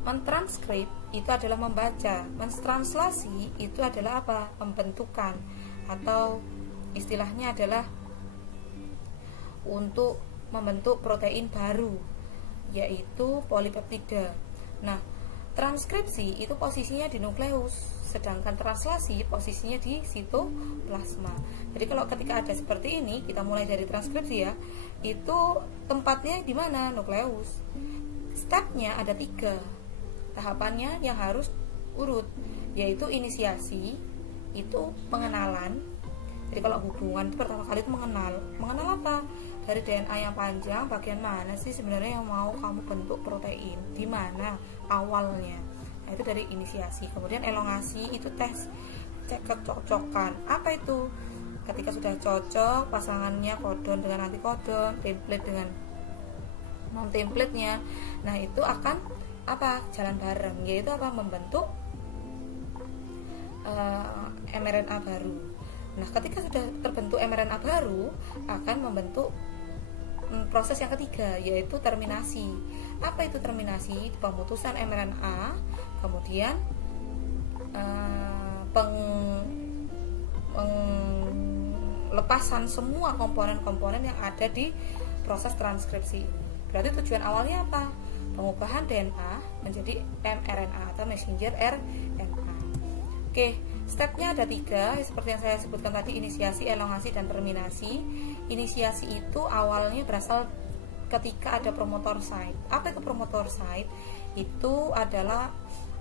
Mentranskrip itu adalah membaca, mentranslasi itu adalah apa? Pembentukan, atau istilahnya adalah untuk membentuk protein baru, yaitu polipeptida. Nah, transkripsi itu posisinya di nukleus, sedangkan translasi posisinya di sitoplasma. Jadi kalau ketika ada seperti ini, kita mulai dari transkripsi ya, itu tempatnya di mana? Nukleus. Stepnya ada 3. Tahapannya yang harus urut, yaitu inisiasi, itu pengenalan. Jadi kalau hubungan itu pertama kali itu mengenal apa? Dari DNA yang panjang, bagian mana sih sebenarnya yang mau kamu bentuk protein, di mana awalnya. Nah, itu dari inisiasi. Kemudian elongasi itu tes, cek kecocokan. Apa itu? Ketika sudah cocok, pasangannya kodon dengan antikodon, template dengan non template-nya, nah itu akan apa? Jalan bareng, yaitu apa? Membentuk mRNA baru. Nah, ketika sudah terbentuk mRNA baru, akan membentuk proses yang ketiga, yaitu terminasi. Apa itu terminasi? Pemutusan mRNA, kemudian penglepasan semua komponen-komponen yang ada di proses transkripsi ini. Berarti tujuan awalnya apa? Pengubahan DNA menjadi mRNA atau messenger RNA. Oke, stepnya ada 3, seperti yang saya sebutkan tadi, inisiasi, elongasi, dan terminasi. Inisiasi itu awalnya berasal ketika ada promotor site. Apa itu promotor site? Itu adalah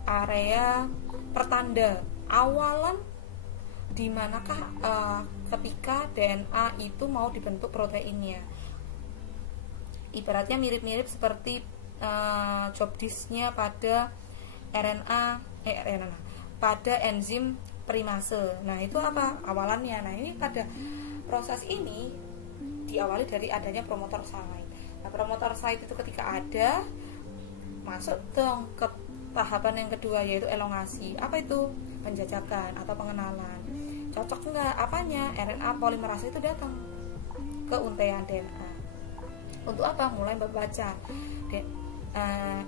area pertanda awalan di manakah ketika DNA itu mau dibentuk proteinnya. Ibaratnya mirip-mirip seperti job disk-nya pada pada enzim primase. Nah, itu apa? Awalannya. Nah, ini pada proses ini diawali dari adanya promotor site. Nah, promotor site itu ketika ada, masuk dong ke tahapan yang kedua, yaitu elongasi. Apa itu? Penjajakan atau pengenalan. Cocok enggak? Apanya? RNA polimerase itu datang ke untaian DNA. Untuk apa? Mulai membaca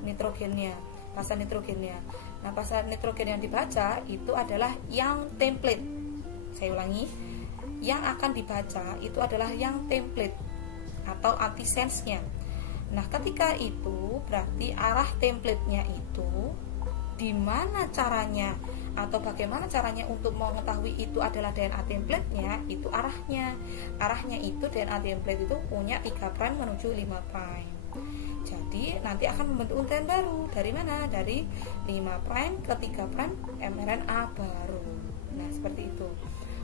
nitrogennya, pasar nitrogennya. Nah, pasar nitrogen yang dibaca itu adalah yang template. Saya ulangi, yang akan dibaca itu adalah yang template atau antisense-nya. Nah, ketika itu berarti arah template-nya itu di mana caranya atau bagaimana caranya untuk mengetahui itu adalah DNA template-nya, itu arahnya. Arahnya itu DNA template itu punya 3' menuju 5'. Jadi nanti akan membentuk untaian baru. Dari mana? Dari 5' ke 3' mRNA baru. Nah, seperti itu.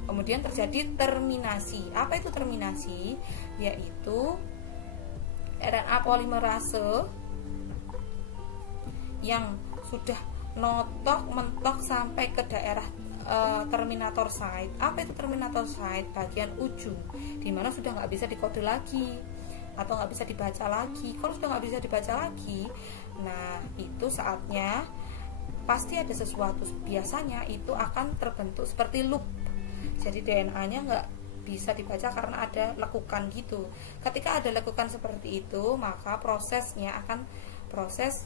Kemudian terjadi terminasi. Apa itu terminasi? Yaitu RNA polimerase yang sudah mentok sampai ke daerah terminator site. Apa itu terminator site? Bagian ujung dimana sudah nggak bisa dikode lagi atau nggak bisa dibaca lagi. Kalau sudah nggak bisa dibaca lagi, nah itu saatnya pasti ada sesuatu, biasanya itu akan terbentuk seperti loop. Jadi DNA-nya nggak bisa dibaca karena ada lekukan gitu. Ketika ada lekukan seperti itu, maka prosesnya akan proses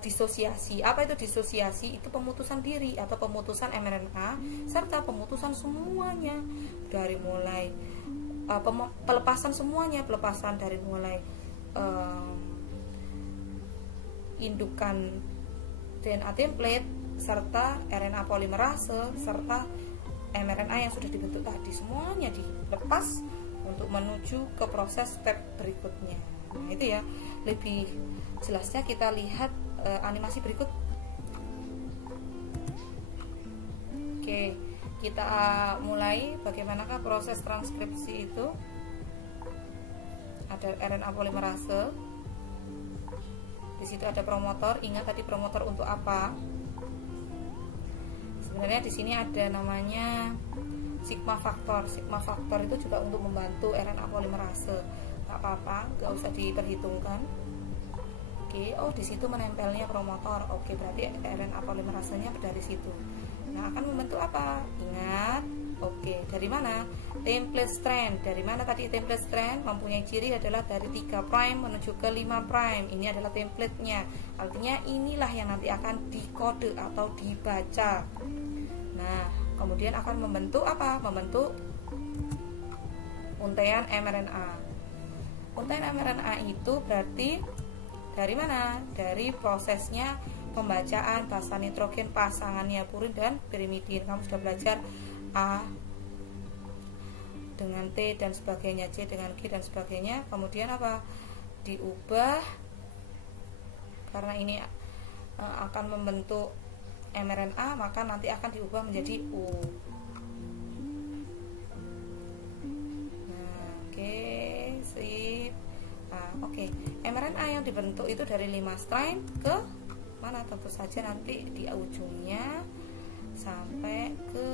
disosiasi. Apa itu disosiasi? Itu pemutusan diri atau pemutusan mRNA serta pemutusan semuanya, dari mulai pelepasan semuanya, pelepasan dari mulai indukan DNA template serta RNA polimerase serta mRNA yang sudah dibentuk tadi, semuanya dilepas untuk menuju ke proses step berikutnya. Nah itu ya, lebih jelasnya kita lihat animasi berikut. Oke, kita mulai bagaimanakah proses transkripsi itu. Ada RNA polimerase, di situ ada promotor. Ingat tadi promotor untuk apa? Sebenarnya di sini ada namanya sigma faktor. Sigma faktor itu juga untuk membantu RNA polimerase. Gak apa-apa, gak usah diperhitungkan. Oke, oh di situ menempelnya promotor. Oke, berarti RNA polimerasenya dari situ. Nah, akan membentuk apa? Ingat. Oke, dari mana? Template strand. Dari mana tadi template strand? Mempunyai ciri adalah dari 3' menuju ke 5'. Ini adalah templatenya. Artinya inilah yang nanti akan dikode atau dibaca. Nah, kemudian akan membentuk apa? Membentuk untaian mRNA. Untaian mRNA itu berarti dari mana? Dari prosesnya pembacaan basa nitrogen pasangannya purin dan pirimidin. Kamu sudah belajar A dengan T dan sebagainya, C dengan G dan sebagainya. Kemudian apa? Diubah karena ini akan membentuk mRNA, maka nanti akan diubah menjadi U. Nah, oke, sip. Nah, oke. mRNA yang dibentuk itu dari 5' ke mana? Tentu saja nanti di ujungnya sampai ke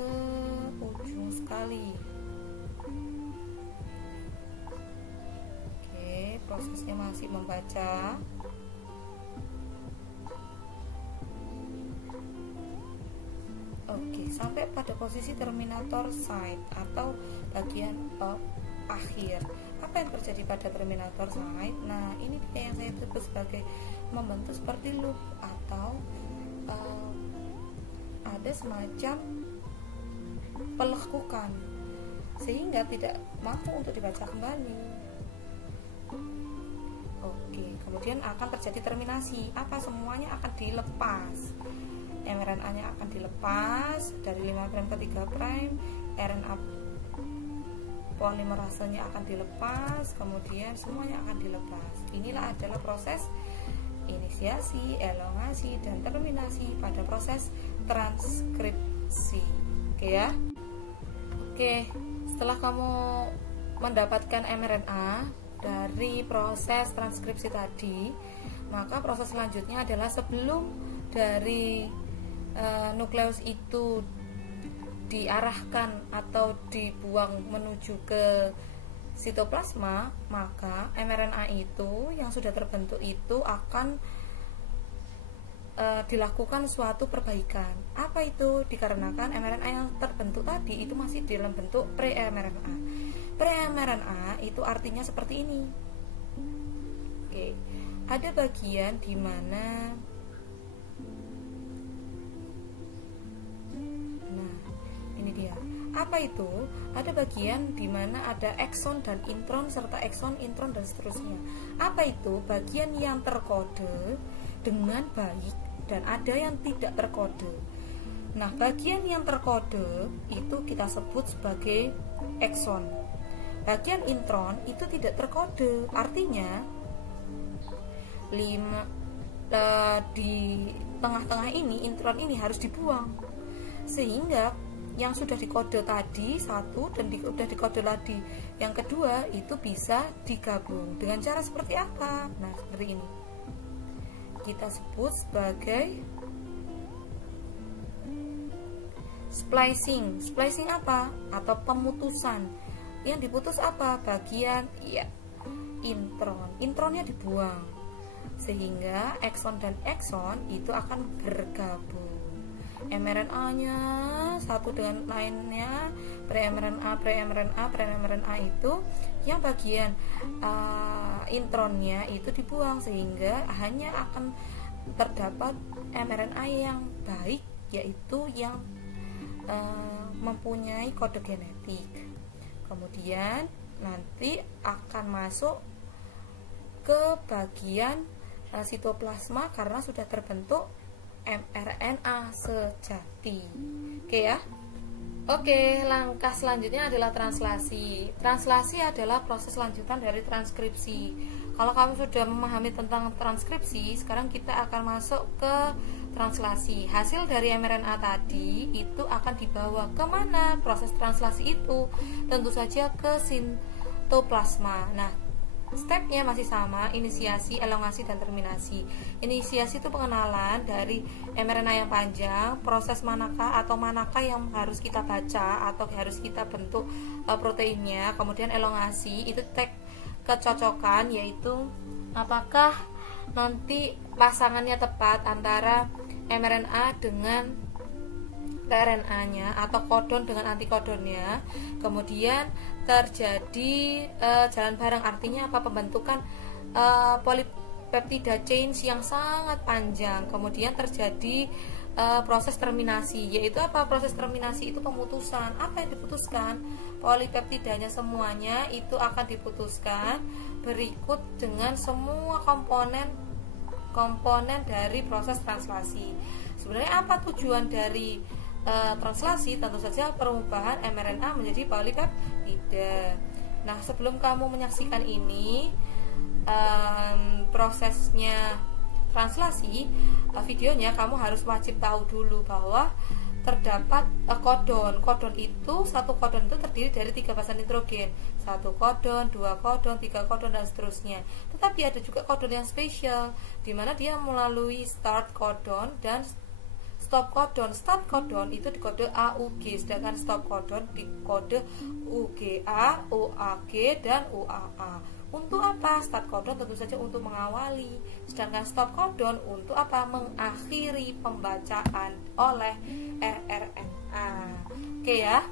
ujung sekali. Oke, prosesnya masih membaca. Oke, sampai pada posisi terminator site atau bagian akhir. Apa yang terjadi pada terminator site? Nah, ini dia yang saya sebut sebagai membentuk seperti loop atau ada semacam pelekukan sehingga tidak mampu untuk dibaca kembali. Oke, kemudian akan terjadi terminasi. Apa? Semuanya akan dilepas. mRNA-nya akan dilepas dari 5' ke 3', RNA polimerasenya akan dilepas, kemudian semuanya akan dilepas. Inilah adalah proses inisiasi, elongasi, dan terminasi pada proses transkripsi. Oke ya. Oke, setelah kamu mendapatkan mRNA dari proses transkripsi tadi, maka proses selanjutnya adalah sebelum dari nukleus itu diarahkan atau dibuang menuju ke sitoplasma, maka mRNA itu yang sudah terbentuk itu akan dilakukan suatu perbaikan. Apa itu? Dikarenakan mRNA yang terbentuk tadi itu masih dalam bentuk pre-mRNA. Pre-mRNA itu artinya seperti ini. Oke, ada bagian di mana ini dia. Apa itu? Ada bagian di mana ada ekson dan intron serta ekson, intron dan seterusnya. Apa itu? Bagian yang terkode dengan baik dan ada yang tidak terkode. Nah, bagian yang terkode itu kita sebut sebagai ekson. Bagian intron itu tidak terkode. Artinya di tengah-tengah ini intron ini harus dibuang. Sehingga yang sudah dikode tadi satu dan sudah dikode lagi yang kedua itu bisa digabung dengan cara seperti apa? Nah, seperti ini kita sebut sebagai Splicing apa? Atau pemutusan. Yang diputus apa? Bagian intronnya dibuang, sehingga ekson dan ekson itu akan bergabung. mRNA-nya satu dengan lainnya, pre-mRNA itu yang bagian intronnya itu dibuang, sehingga hanya akan terdapat mRNA yang baik, yaitu yang mempunyai kode genetik. Kemudian nanti akan masuk ke bagian sitoplasma karena sudah terbentuk mRNA sejati. Oke ya. Oke, langkah selanjutnya adalah translasi. Translasi adalah proses lanjutan dari transkripsi. Kalau kamu sudah memahami tentang transkripsi, sekarang kita akan masuk ke translasi. Hasil dari mRNA tadi itu akan dibawa kemana? Proses translasi itu tentu saja ke sitoplasma. Nah, stepnya masih sama, inisiasi, elongasi, dan terminasi. Inisiasi itu pengenalan dari mRNA yang panjang, proses manakah yang harus kita baca atau harus kita bentuk proteinnya. Kemudian elongasi itu tek kecocokan, yaitu apakah nanti pasangannya tepat antara mRNA dengan RNA-nya atau kodon dengan antikodonnya. Kemudian terjadi jalan bareng, artinya apa? Pembentukan polypeptide chain yang sangat panjang. Kemudian terjadi proses terminasi, yaitu apa? Proses terminasi itu pemutusan. Apa yang diputuskan? Polipeptidanya semuanya itu akan diputuskan berikut dengan semua komponen dari proses translasi. Sebenarnya apa tujuan dari translasi? Tentu saja perubahan mRNA menjadi polipeptida. Nah, sebelum kamu menyaksikan ini prosesnya translasi, videonya, kamu harus wajib tahu dulu bahwa terdapat kodon itu, satu kodon itu terdiri dari 3 basan nitrogen, 1 kodon, 2 kodon, 3 kodon, dan seterusnya. Tetapi ada juga kodon yang spesial, di mana dia melalui start kodon dan stop kodon. Start kodon itu di kode AUG, sedangkan stop kodon di kode UGA, UAG, dan UAA. Untuk apa? Start kodon tentu saja untuk mengawali, sedangkan stop kodon untuk apa? Mengakhiri pembacaan oleh rRNA. Oke ya.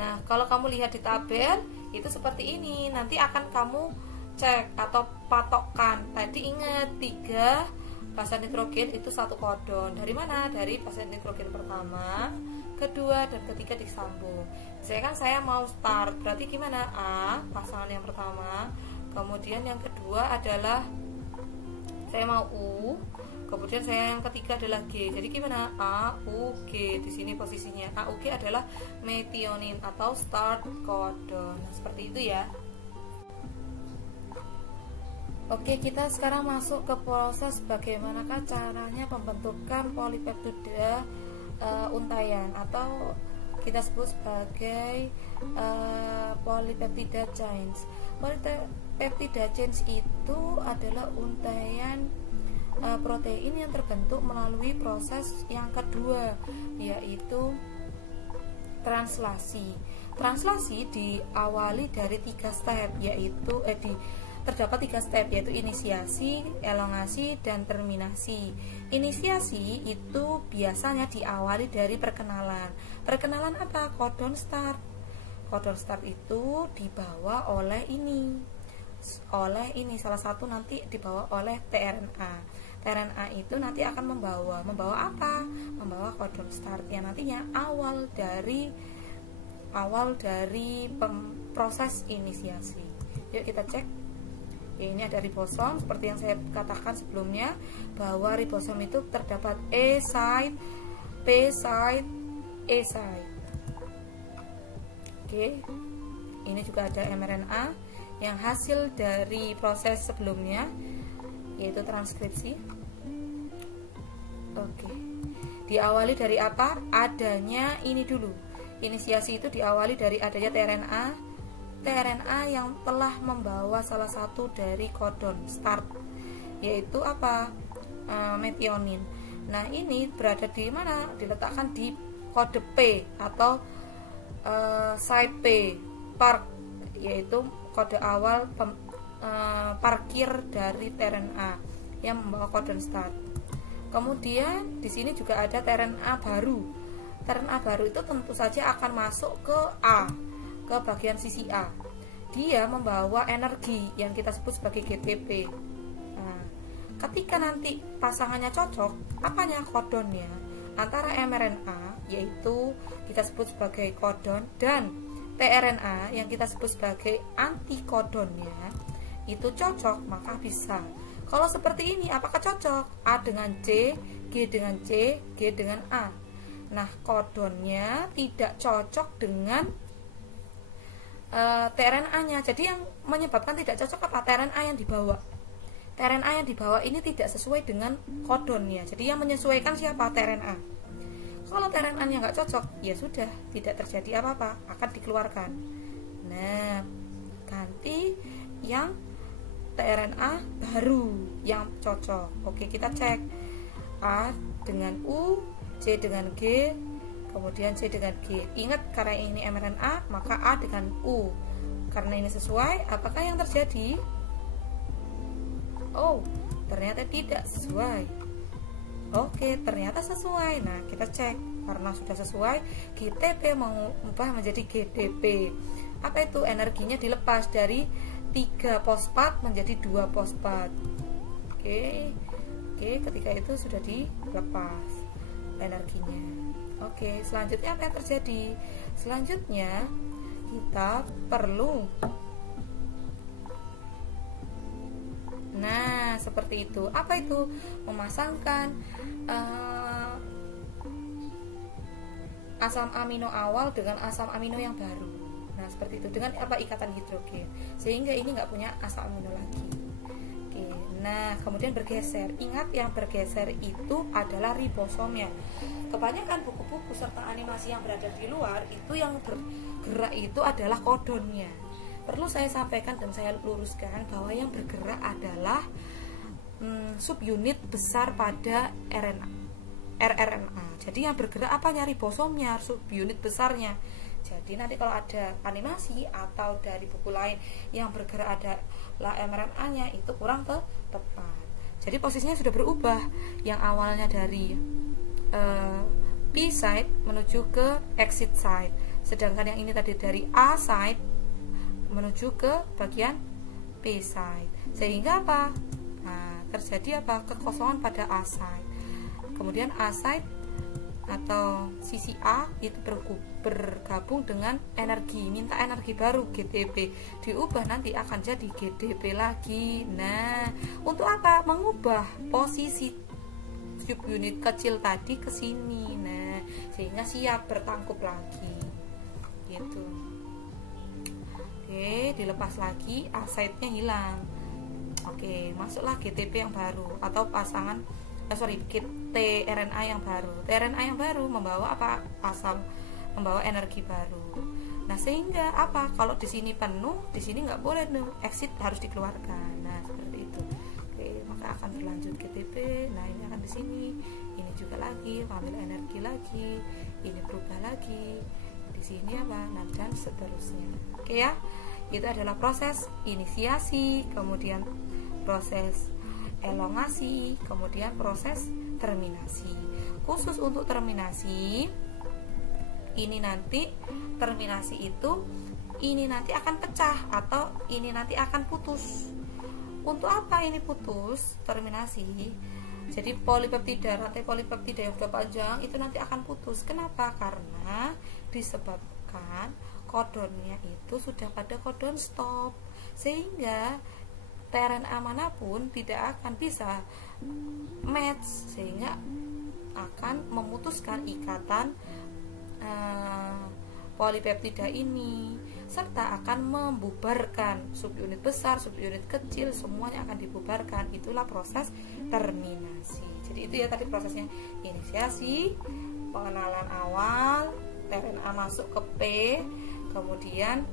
Nah, kalau kamu lihat di tabel itu seperti ini. Nanti akan kamu cek atau patokkan. Tadi ingat 3 basan nitrogen itu 1 kodon. Dari mana? Dari basan nitrogen pertama, kedua, dan ketiga disambung. Saya mau start, berarti gimana? A, pasangan yang pertama. Kemudian yang kedua adalah saya mau U. Kemudian saya yang ketiga adalah G. Jadi gimana? A, U, G. Di sini posisinya A, U, G adalah methionine atau start codon. Nah, seperti itu ya. Oke, kita sekarang masuk ke proses bagaimanakah caranya pembentukan polipeptida untayan atau kita sebut sebagai polypeptide chains. Polypeptide chains itu adalah untaian protein yang terbentuk melalui proses yang kedua, yaitu translasi. Translasi diawali dari 3 step, yaitu terdapat 3 step, yaitu inisiasi, elongasi, dan terminasi. Inisiasi itu biasanya diawali dari perkenalan. Perkenalan apa? Kodon start. Kodon start itu dibawa oleh ini, salah satu nanti dibawa oleh tRNA. tRNA itu nanti akan membawa apa? Membawa kodon start yang nantinya awal dari proses inisiasi. Yuk kita cek. Ya, ini ada ribosom seperti yang saya katakan sebelumnya, bahwa ribosom itu terdapat E site, P site, E site. Oke. Ini juga ada mRNA yang hasil dari proses sebelumnya, yaitu transkripsi. Oke. Diawali dari apa? Adanya ini dulu. Inisiasi itu diawali dari adanya tRNA yang telah membawa salah satu dari kodon start, yaitu apa? Methionine. Nah, ini berada di mana? Diletakkan di kode P atau site P, park, yaitu kode awal parkir dari tRNA yang membawa codon start. Kemudian di sini juga ada tRNA baru. tRNA baru itu tentu saja akan masuk ke A, ke bagian sisi A. Dia membawa energi yang kita sebut sebagai GTP. Nah, ketika nanti pasangannya cocok, apanya kodonnya antara mRNA, yaitu kita sebut sebagai kodon, dan tRNA yang kita sebut sebagai antikodonnya, itu cocok, maka bisa. Kalau seperti ini, apakah cocok? A dengan C, G dengan C, G dengan A. Nah, kodonnya tidak cocok dengan tRNA-nya. Jadi yang menyebabkan tidak cocok apa? tRNA yang dibawa. tRNA yang dibawa ini tidak sesuai dengan kodonnya. Jadi yang menyesuaikan siapa? tRNA. Kalau tRNA-nya nggak cocok, ya sudah, tidak terjadi apa-apa, akan dikeluarkan. Nah, ganti yang tRNA baru yang cocok. Oke, kita cek A dengan U, C dengan G, kemudian C dengan G. Ingat, karena ini mRNA, maka A dengan U. Karena ini sesuai, apakah yang terjadi? Oh, ternyata tidak sesuai. Oke, ternyata sesuai. Nah, kita cek. Karena sudah sesuai, GTP mengubah menjadi GDP. Apa itu? Energinya dilepas dari 3 fosfat menjadi 2 fosfat. Oke, ketika itu sudah dilepas energinya. Oke, selanjutnya apa yang terjadi? Selanjutnya kita perlu, nah seperti itu. Apa itu? Memasangkan asam amino awal dengan asam amino yang baru. Nah, seperti itu, dengan apa? Ikatan hidrogen, sehingga ini nggak punya asam amino lagi. Oke, nah kemudian bergeser. Ingat, yang bergeser itu adalah ribosomnya. Kebanyakan buku-buku serta animasi yang berada di luar itu yang bergerak itu adalah kodonnya. Perlu saya sampaikan dan saya luruskan bahwa yang bergerak adalah subunit besar pada rRNA. Jadi yang bergerak apanya? Ribosomnya, subunit besarnya. Jadi nanti kalau ada animasi atau dari buku lain yang bergerak adalah mRNA-nya, itu kurang tepat. Jadi posisinya sudah berubah. Yang awalnya dari P site menuju ke exit site, sedangkan yang ini tadi dari A site menuju ke bagian P site. Sehingga apa? Nah, terjadi apa? Kekosongan pada A site. Kemudian A site atau sisi A itu bergabung dengan energi, minta energi baru GTP, diubah nanti akan jadi GDP lagi. Nah, untuk apa? Mengubah posisi subunit kecil tadi ke sini. Nah, sehingga siap bertangkup lagi. Gitu. Oke, dilepas lagi, A site-nya hilang. Oke, masuklah GTP yang baru atau pasangan tRNA yang baru. tRNA yang baru membawa apa? Membawa energi baru. Nah, sehingga apa? Kalau di sini penuh, di sini nggak boleh tuh, exit harus dikeluarkan. Nah, seperti itu. Oke, maka akan berlanjut GTP. Nah, ini akan di sini, ini juga lagi, ambil energi lagi, ini berubah lagi, di sini apa? Nah, dan seterusnya. Oke ya, itu adalah proses inisiasi, kemudian proses elongasi, kemudian proses terminasi. Khusus untuk terminasi, ini nanti terminasi itu ini nanti akan pecah atau ini nanti akan putus. Untuk apa ini putus? Terminasi. Jadi polipeptida, rantai polipeptida yang sudah panjang itu nanti akan putus. Kenapa? Karena disebabkan kodonnya itu sudah pada kodon stop, sehingga tRNA manapun tidak akan bisa match, sehingga akan memutuskan ikatan polipeptida ini, serta akan membubarkan subunit besar, subunit kecil, semuanya akan dibubarkan. Itulah proses terminasi. Jadi itu ya tadi prosesnya: inisiasi, pengenalan awal, tRNA masuk ke P, kemudian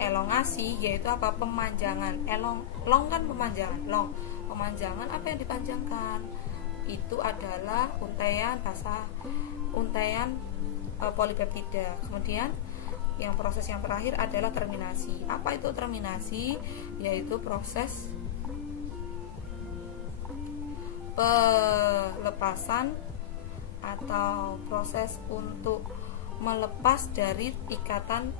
elongasi, yaitu apa? Pemanjangan. Long kan pemanjangan, pemanjangan, apa yang dipanjangkan? Itu adalah untaian polipeptida. Kemudian yang proses yang terakhir adalah terminasi. Apa itu terminasi? Yaitu proses pelepasan atau proses untuk melepas dari ikatan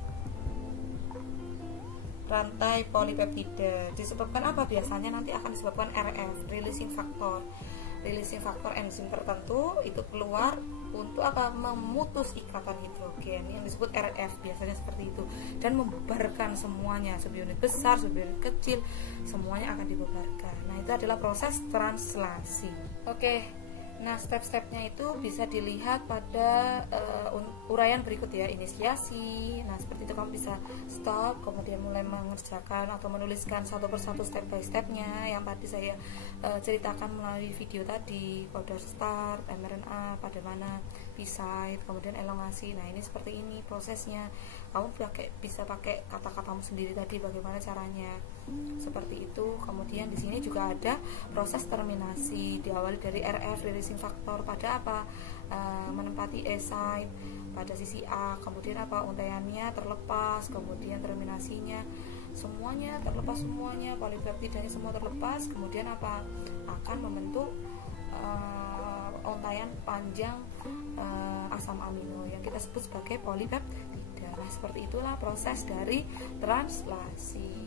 rantai polipeptida. Disebabkan apa? Biasanya nanti akan disebabkan RF, releasing factor enzim tertentu itu keluar untuk apa? Memutus ikatan hidrogen yang disebut RF, biasanya seperti itu, dan membubarkan semuanya, subunit besar, subunit kecil, semuanya akan dibubarkan. Nah, itu adalah proses translasi. Oke. Nah, step-stepnya itu bisa dilihat pada uraian berikut ya, inisiasi. Nah, seperti itu kamu bisa stop, kemudian mulai mengerjakan atau menuliskan satu persatu step by stepnya yang tadi saya ceritakan melalui video tadi, powder start, mRNA, pada mana, p-site, kemudian elongasi. Nah, ini seperti ini prosesnya. Kamu bisa pakai kata-katamu sendiri tadi bagaimana caranya. Seperti itu. Kemudian di sini juga ada proses terminasi, diawali dari RF, releasing factor, pada apa? Menempati E-site pada sisi A, kemudian apa? Untaiannya terlepas, kemudian terminasinya semuanya terlepas, semuanya polipeptidanya semua terlepas, kemudian apa? Akan membentuk untaian panjang asam amino yang kita sebut sebagai polipeptida. Nah, seperti itulah proses dari translasi.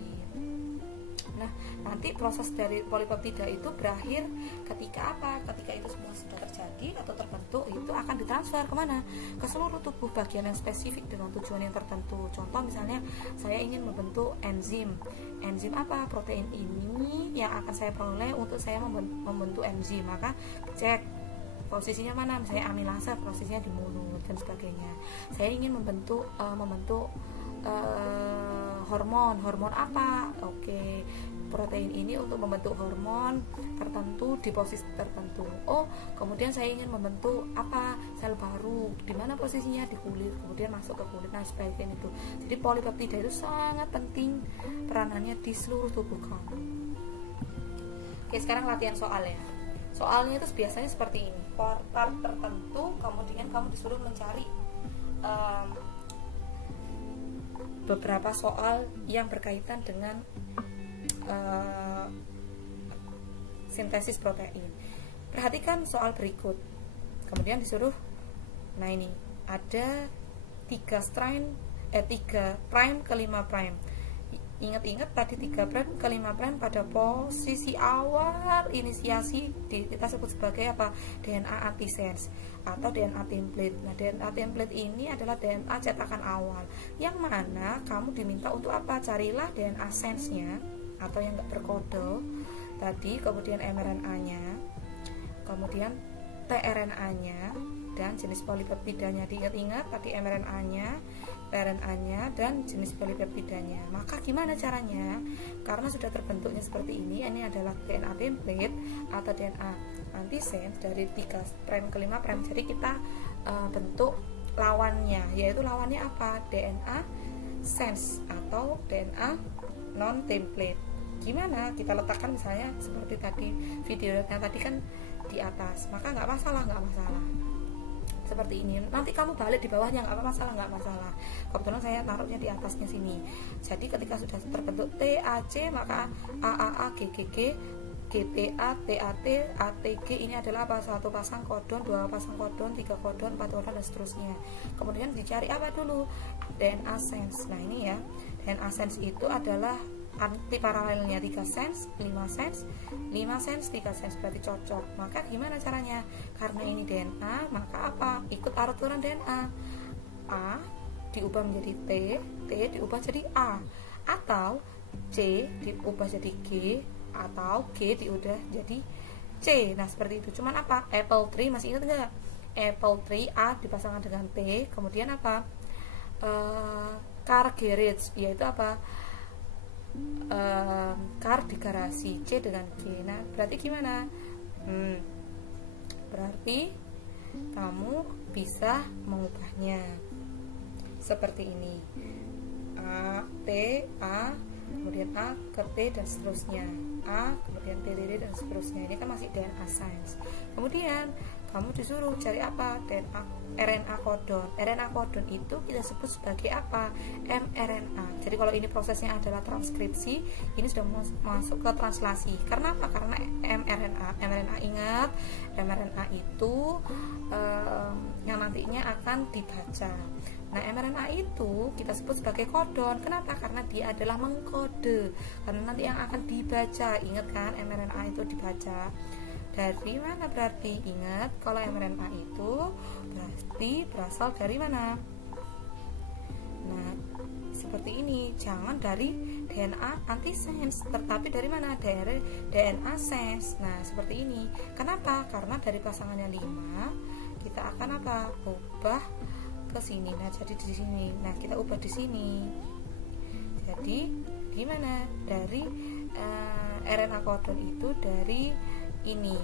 Nah, nanti proses dari polipeptida itu berakhir ketika apa? Ketika itu semua sudah terjadi atau terbentuk, itu akan ditransfer kemana? Ke seluruh tubuh bagian yang spesifik dengan tujuan yang tertentu. Contoh misalnya saya ingin membentuk enzim apa? Protein ini yang akan saya peroleh untuk saya membentuk enzim, maka cek posisinya mana, misalnya amilase posisinya di mulut dan sebagainya. Saya ingin membentuk hormon apa? Oke, protein ini untuk membentuk hormon tertentu di posisi tertentu. Oh, kemudian saya ingin membentuk apa? Sel baru. Di mana posisinya? Di kulit. Kemudian masuk ke kulit. Nah, sebagian itu. Jadi polipeptida itu sangat penting peranannya di seluruh tubuh kamu. Oke, sekarang latihan soal ya. Soalnya itu biasanya seperti ini, part tertentu, kemudian kamu disuruh mencari beberapa soal yang berkaitan dengan sintesis protein. Perhatikan soal berikut. Kemudian disuruh, nah ini ada 3' ke 5'. Ingat-ingat tadi 3' ke 5' pada posisi awal inisiasi kita sebut sebagai apa? DNA antisense atau DNA template. Nah, DNA template ini adalah DNA cetakan awal yang mana kamu diminta untuk apa? Carilah DNA sense-nya atau yang enggak berkode tadi, kemudian mRNA-nya, kemudian tRNA-nya, dan jenis polipeptidanya. Diingat-ingat tadi mRNA-nya, RNA-nya, dan jenis polipeptidanya. Maka gimana caranya? Karena sudah terbentuknya seperti ini adalah DNA template atau DNA antisense dari 3' ke 5'. Jadi kita bentuk lawannya, yaitu lawannya apa? DNA sense atau DNA non template. Gimana? Kita letakkan misalnya seperti tadi videonya tadi kan di atas, maka nggak masalah. Seperti ini, nanti kamu balik di bawahnya nggak masalah. Kebetulan saya taruhnya di atasnya sini. Jadi ketika sudah terbentuk TAC, maka AAA, GGG, GTA, TAT, ATG ini adalah apa? 1 pasang kodon, 2 pasang kodon, 3 kodon, 4 kodon, dan seterusnya. Kemudian dicari apa dulu? DNA sense. Nah, ini ya, DNA sense itu adalah anti paralelnya 3 sense, 5 sense, 5 sense, 3 sense, berarti cocok. Maka gimana caranya? Karena ini DNA, maka apa? Ikut aturan DNA. A diubah menjadi T diubah jadi A, atau C diubah jadi G, atau G diubah jadi C. Nah, seperti itu. Cuman apa? Apple tree, masih ingat nggak? Apple tree, A dipasangkan dengan T, kemudian apa? Car garage, yaitu apa? Car di garasi, C dengan G. Nah, berarti gimana? Berarti kamu bisa mengubahnya seperti ini. A, T, A, kemudian A ke T dan seterusnya, A kemudian TDD dan seterusnya. Ini kan masih DNA sense. Kemudian kamu disuruh cari apa? DNA RNA kodon. RNA kodon itu kita sebut sebagai apa? mRNA. Jadi kalau ini prosesnya adalah transkripsi, ini sudah masuk ke translasi. Karena apa? Karena mRNA ingat, mRNA itu yang nantinya akan dibaca. Nah, mRNA itu kita sebut sebagai kodon. Kenapa? Karena dia adalah mengkode. Karena nanti yang akan dibaca, ingat kan, mRNA itu dibaca. Dari mana berarti? Ingat, kalau mRNA itu berarti berasal dari mana? Nah, seperti ini. Jangan dari DNA antisense, tetapi dari mana? Dari DNA sense. Nah, seperti ini. Kenapa? Karena dari pasangannya 5 kita akan apa? Ubah ke sini. Nah, jadi di sini. Nah, kita ubah di sini. Jadi gimana? Dari RNA kodon itu dari ini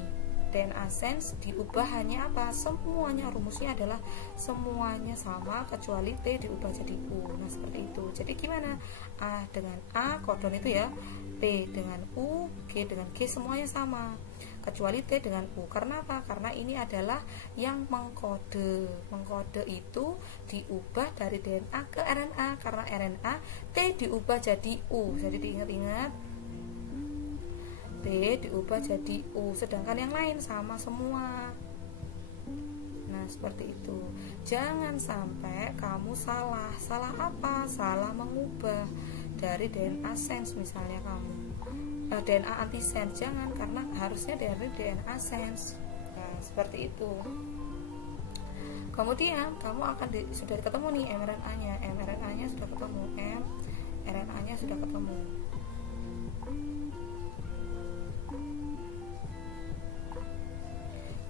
DNA sense diubah hanya apa? Semuanya, rumusnya adalah semuanya sama kecuali T diubah jadi U. Nah, seperti itu. Jadi gimana? A dengan A kodon itu ya, P dengan U, G dengan G semuanya sama kecuali T dengan U. Karena apa? Karena ini adalah yang mengkode. Mengkode itu diubah dari DNA ke RNA. Karena RNA T diubah jadi U. Jadi diingat-ingat, T diubah jadi U, sedangkan yang lain sama semua. Nah, seperti itu. Jangan sampai kamu salah. Salah apa? Salah mengubah dari DNA sense misalnya kamu. DNA antisense jangan, karena harusnya dari DNA sense. Nah, seperti itu. Kemudian kamu akan sudah ketemu nih mRNA-nya sudah ketemu, mRNA-nya sudah ketemu.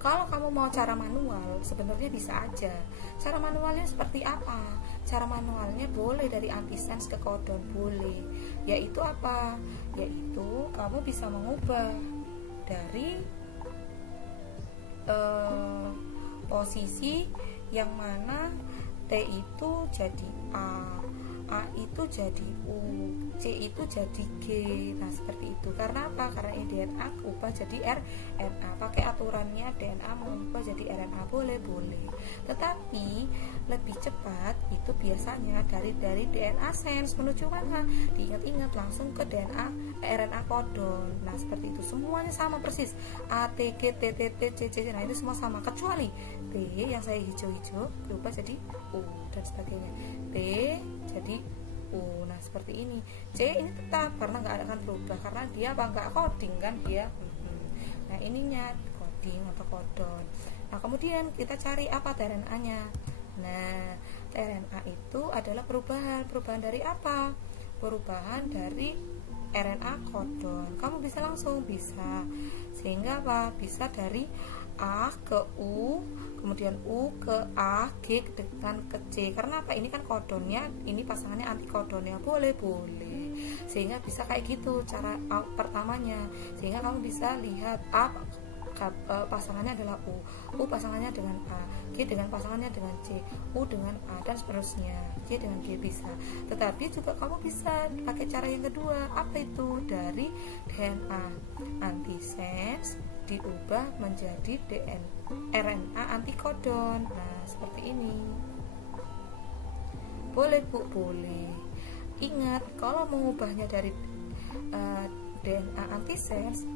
Kalau kamu mau cara manual, sebenarnya bisa aja. Cara manualnya seperti apa? Cara manualnya boleh dari antisense ke kodon, boleh. Yaitu apa? Yaitu kamu bisa mengubah dari posisi yang mana T itu jadi A itu jadi U, C itu jadi G. Nah, seperti itu. Karena apa? Karena ini DNA ubah jadi RNA. Pakai aturannya DNA mengubah jadi RNA, boleh. Tetapi lebih cepat itu biasanya dari DNA sense menuju mana? Diingat-ingat langsung ke DNA RNA kodon. Nah, seperti itu. Semuanya sama persis. A, T, G, T, T, T, C, C. Nah, itu semua sama kecuali T yang saya hijau-hijau berubah jadi U dan sebagainya. T jadi U. Nah, seperti ini. C ini tetap karena nggak akan berubah karena dia nggak coding kan dia. Nah, ininya coding atau kodon. Nah, kemudian kita cari apa tRNA-nya. Nah, tRNA itu adalah perubahan dari apa? Perubahan dari RNA kodon. Kamu bisa langsung bisa. Sehingga apa? Bisa dari A ke U, kemudian U ke A, G dengan ke C. Karena apa? Ini kan kodonnya, ini pasangannya anti kodonnya, boleh. Sehingga bisa kayak gitu cara pertamanya. Sehingga kamu bisa lihat A pasangannya adalah U pasangannya dengan A, G dengan pasangannya dengan C, U dengan A dan seterusnya, G dengan G bisa. Tetapi juga kamu bisa pakai cara yang kedua. Apa itu? Dari DNA antisense diubah menjadi RNA antikodon. Nah, seperti ini. Boleh Bu, boleh. Ingat, kalau mengubahnya dari DNA antisense,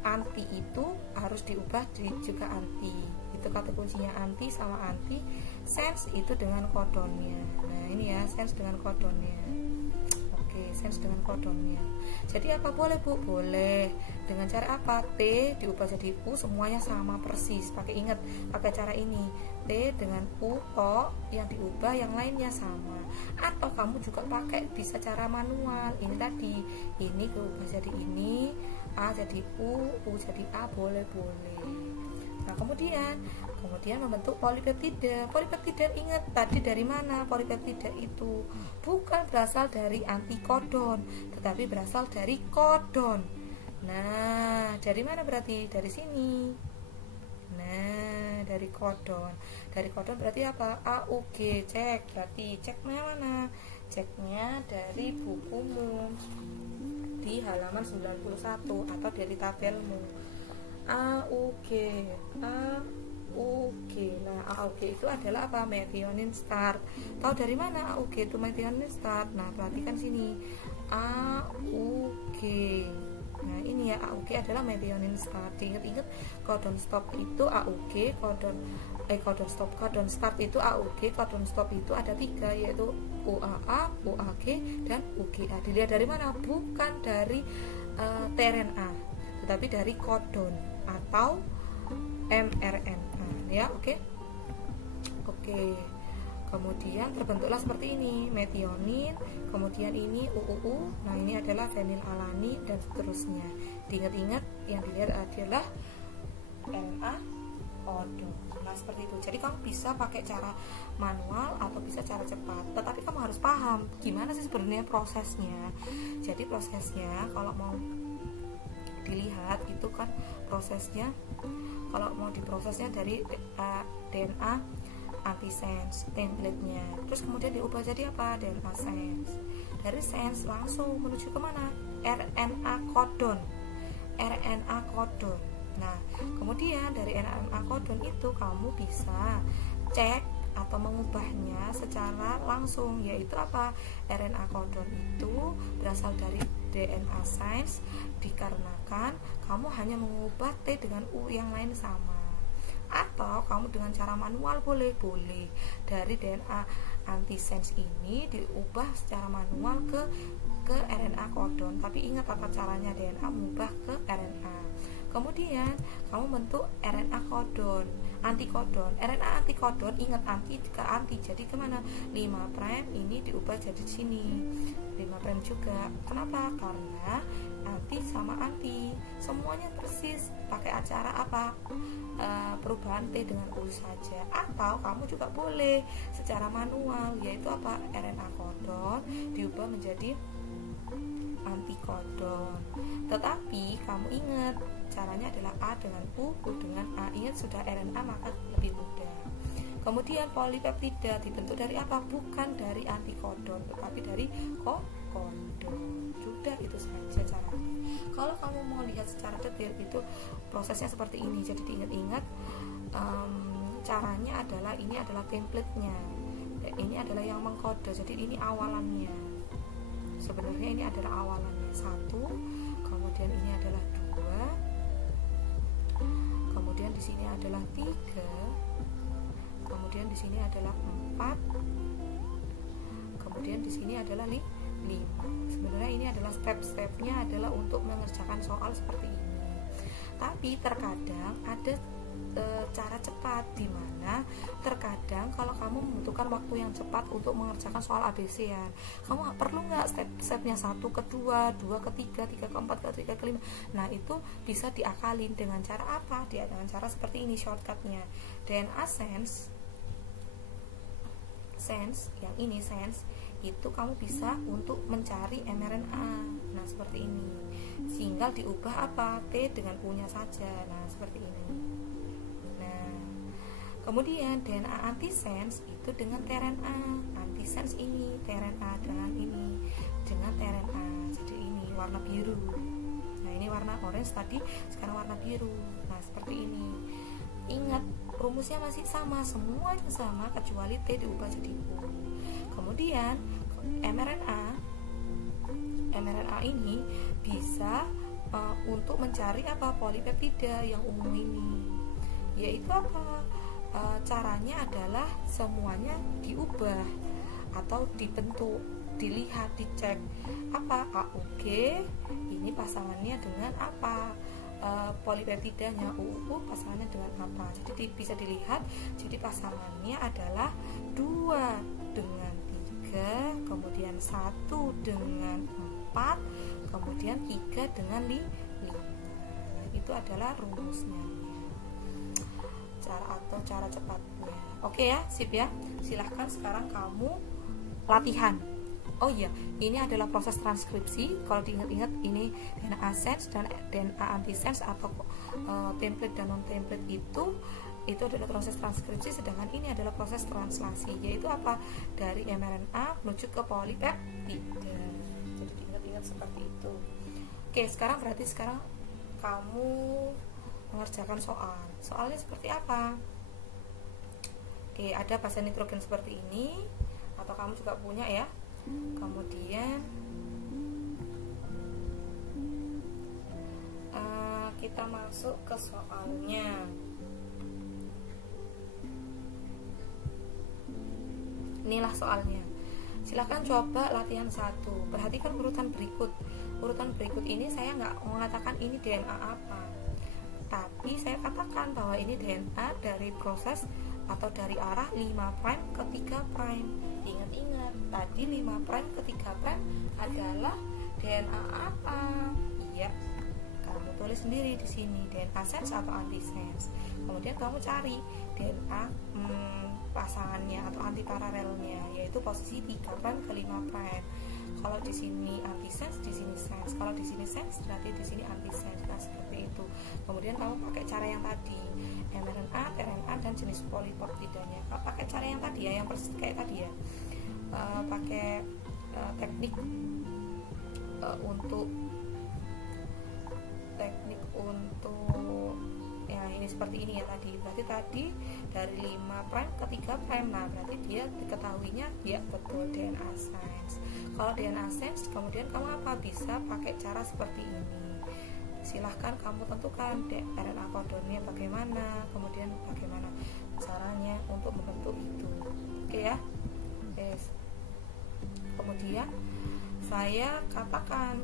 anti itu harus diubah juga anti. Itu kata kuncinya, anti sama anti. Sense itu dengan kodonnya. Nah, ini ya, sense dengan kodonnya. Oke, sense dengan kodonnya. Jadi apa boleh Bu? Boleh. Dengan cara apa? T diubah jadi U, semuanya sama persis. Pakai cara ini. T dengan U, O yang diubah, yang lainnya sama. Atau kamu juga pakai bisa cara manual. Ini tadi, ini diubah jadi ini, A jadi U jadi A, boleh. Nah, kemudian membentuk polipeptida. Polipeptida, ingat tadi dari mana? Polipeptida itu bukan berasal dari antikodon, tetapi berasal dari kodon. Nah, dari mana berarti? Dari sini. Nah, dari kodon. Dari kodon berarti apa? A, U, G, cek. Berarti cek mana? ceknya dari bukumu di halaman 91 atau dari tabelmu. AUG. Nah, AUG itu adalah apa? Methionine start. Tahu dari mana AUG itu methionine start? Nah, perhatikan sini. AUG. Nah, ini ya, AUG adalah methionine start. Ingat-ingat codon stop itu AUG, codon start itu AUG, codon stop itu ada 3, yaitu UAA, UAG, dan UGA. Dilihat dari mana? Bukan dari tRNA, tetapi dari codon atau mRNA ya. Oke. Kemudian terbentuklah seperti ini, metionin, kemudian ini UUU. Nah, ini adalah fenilalanin dan seterusnya. Diingat-ingat, yang dilihat adalah RNA codon. Nah, seperti itu. Jadi kamu bisa pakai cara manual atau bisa cara cepat, tetapi kamu harus paham gimana sih sebenarnya prosesnya. Jadi prosesnya kalau mau dilihat itu kan prosesnya, kalau mau diprosesnya dari DNA antisense template-nya, terus kemudian diubah jadi apa? DNA sense. Dari sense langsung menuju kemana? RNA codon. Nah, kemudian dari RNA codon itu kamu bisa cek atau mengubahnya secara langsung, yaitu apa? RNA codon itu berasal dari DNA sense dikarenakan kamu hanya mengubah T dengan U yang lain sama, atau kamu dengan cara manual boleh dari DNA antisense ini diubah secara manual ke RNA codon. Tapi ingat tata caranya DNA mengubah ke RNA. Kemudian kamu bentuk RNA codon, antikodon. RNA antikodon, ingat anti ke anti, jadi kemana? 5' ini diubah jadi sini 5' juga. Kenapa? Karena anti sama anti semuanya persis, pakai acara apa? Perubahan T dengan U saja. Atau kamu juga boleh secara manual, yaitu apa? RNA codon diubah menjadi antikodon. Tetapi kamu ingat caranya adalah A dengan U dengan A. Ingat sudah RNA maka lebih mudah. Kemudian polipeptida dibentuk dari apa? Bukan dari antikodon, tetapi dari kodon. Sudah itu saja caranya. Kalau kamu mau lihat secara detail itu prosesnya seperti ini. Jadi diingat-ingat caranya adalah ini adalah template-nya. Ini adalah yang mengkode. Jadi ini awalannya. Sebenarnya ini adalah awalannya 1, kemudian ini adalah 2, kemudian di sini adalah 3, kemudian di sini adalah 4, kemudian di sini adalah 5. Sebenarnya ini adalah step-stepnya adalah untuk mengerjakan soal seperti ini. Tapi terkadang ada cara cepat, di mana terkadang kalau kamu membutuhkan waktu yang cepat untuk mengerjakan soal ABC-an, kamu perlu nggak step-stepnya 1 ke 2, 2 ke 3, 3 ke 4, ke 3 ke 5. Nah, itu bisa diakalin dengan cara apa? Dengan cara seperti ini shortcutnya. DNA sense yang ini sense itu kamu bisa untuk mencari mRNA. Nah, seperti ini. Tinggal diubah apa? T dengan U-nya saja. Nah, seperti ini. Kemudian DNA antisense itu dengan tRNA. Antisense ini tRNA dengan ini dengan tRNA. Jadi ini warna biru. Nah, ini warna orange tadi, sekarang warna biru. Nah, seperti ini. Ingat, rumusnya masih sama, semuanya sama kecuali T diubah jadi U. Kemudian mRNA ini bisa untuk mencari apa? Polipeptida yang ungu ini. Yaitu apa? Caranya adalah semuanya diubah atau dibentuk, dilihat, dicek apa AUG ini pasangannya dengan apa, polipeptidanya UU pasangannya dengan apa. Jadi bisa dilihat, jadi pasangannya adalah 2 dengan 3, kemudian 1 dengan 4, kemudian 3 dengan 5. Nah, itu adalah rumusnya, cara cepatnya. Oke ya, sip ya. Silahkan sekarang kamu latihan. Oh iya, ini adalah proses transkripsi. Kalau diingat-ingat, ini DNA sense dan DNA antisense atau template dan non template itu itu adalah proses transkripsi, sedangkan ini adalah proses translasi, yaitu apa? Dari mRNA menuju ke polipeptida. Jadi diingat-ingat seperti itu. Oke, sekarang kamu mengerjakan soalnya seperti apa? Oke, ada basa nitrogen seperti ini, atau kamu juga punya ya. Kemudian kita masuk ke soalnya. Inilah soalnya. Silahkan coba latihan 1. Perhatikan urutan berikut. Urutan berikut ini saya nggak mengatakan ini DNA apa, tapi saya katakan bahwa ini DNA dari proses atau dari arah 5' ke 3'. Ingat-ingat, tadi 5' ke 3' adalah DNA apa? Iya, kamu tulis sendiri di sini, DNA sense atau antisense. Kemudian kamu cari DNA pasangannya atau antiparalelnya, yaitu posisi 3' ke 5'. Kalau di sini antisense, di sini sense. Kalau di sini sense, berarti di sini antisense. Nah, seperti itu. Kemudian kamu pakai cara yang tadi, mRNA, RNA, dan jenis polipeptidanya. Kalau pakai cara yang tadi ya, yang persis kayak tadi ya, pakai teknik untuk ya ini seperti ini ya tadi. Berarti tadi dari 5' ke 3'. Nah, berarti dia diketahuinya dia betul DNA sense. Kalau DNA sense, kemudian kamu apa? Bisa pakai cara seperti ini. Silahkan kamu tentukan RNA codonnya bagaimana, kemudian bagaimana caranya untuk membentuk itu. Oke ya. Yes. Kemudian saya katakan,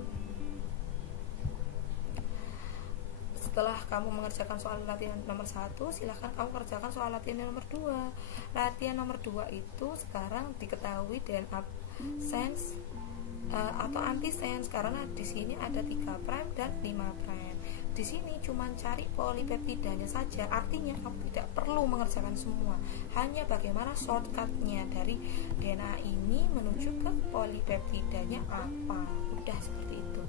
setelah kamu mengerjakan soal latihan nomor 1, silahkan kamu kerjakan soal latihan nomor 2. Latihan nomor 2 itu sekarang diketahui DNA sense atau antisense, karena di sini ada 3' dan 5'. Di sini cuma cari polipeptidanya saja, artinya kamu tidak perlu mengerjakan semua, hanya bagaimana shortcutnya dari DNA ini menuju ke polipeptidanya apa. Udah seperti itu.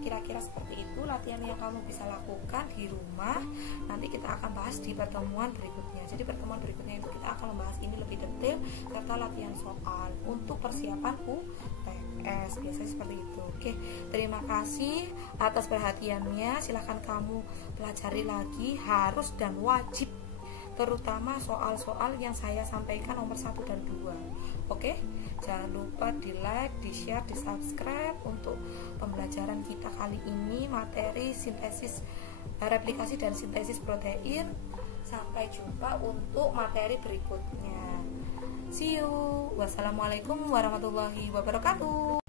Kira-kira seperti itu latihan yang kamu bisa lakukan di rumah. Nanti kita akan bahas di pertemuan berikutnya. Jadi pertemuan berikutnya itu kita akan membahas ini lebih detail serta latihan soal untuk persiapan UTS. Biasanya seperti itu. Oke, terima kasih atas perhatiannya. Silahkan kamu pelajari lagi, harus dan wajib, terutama soal-soal yang saya sampaikan nomor 1 dan 2. Oke, jangan lupa di like, di share, di subscribe untuk pembelajaran kita kali ini materi sintesis, replikasi dan sintesis protein. Sampai jumpa untuk materi berikutnya. See you. Wassalamualaikum warahmatullahi wabarakatuh.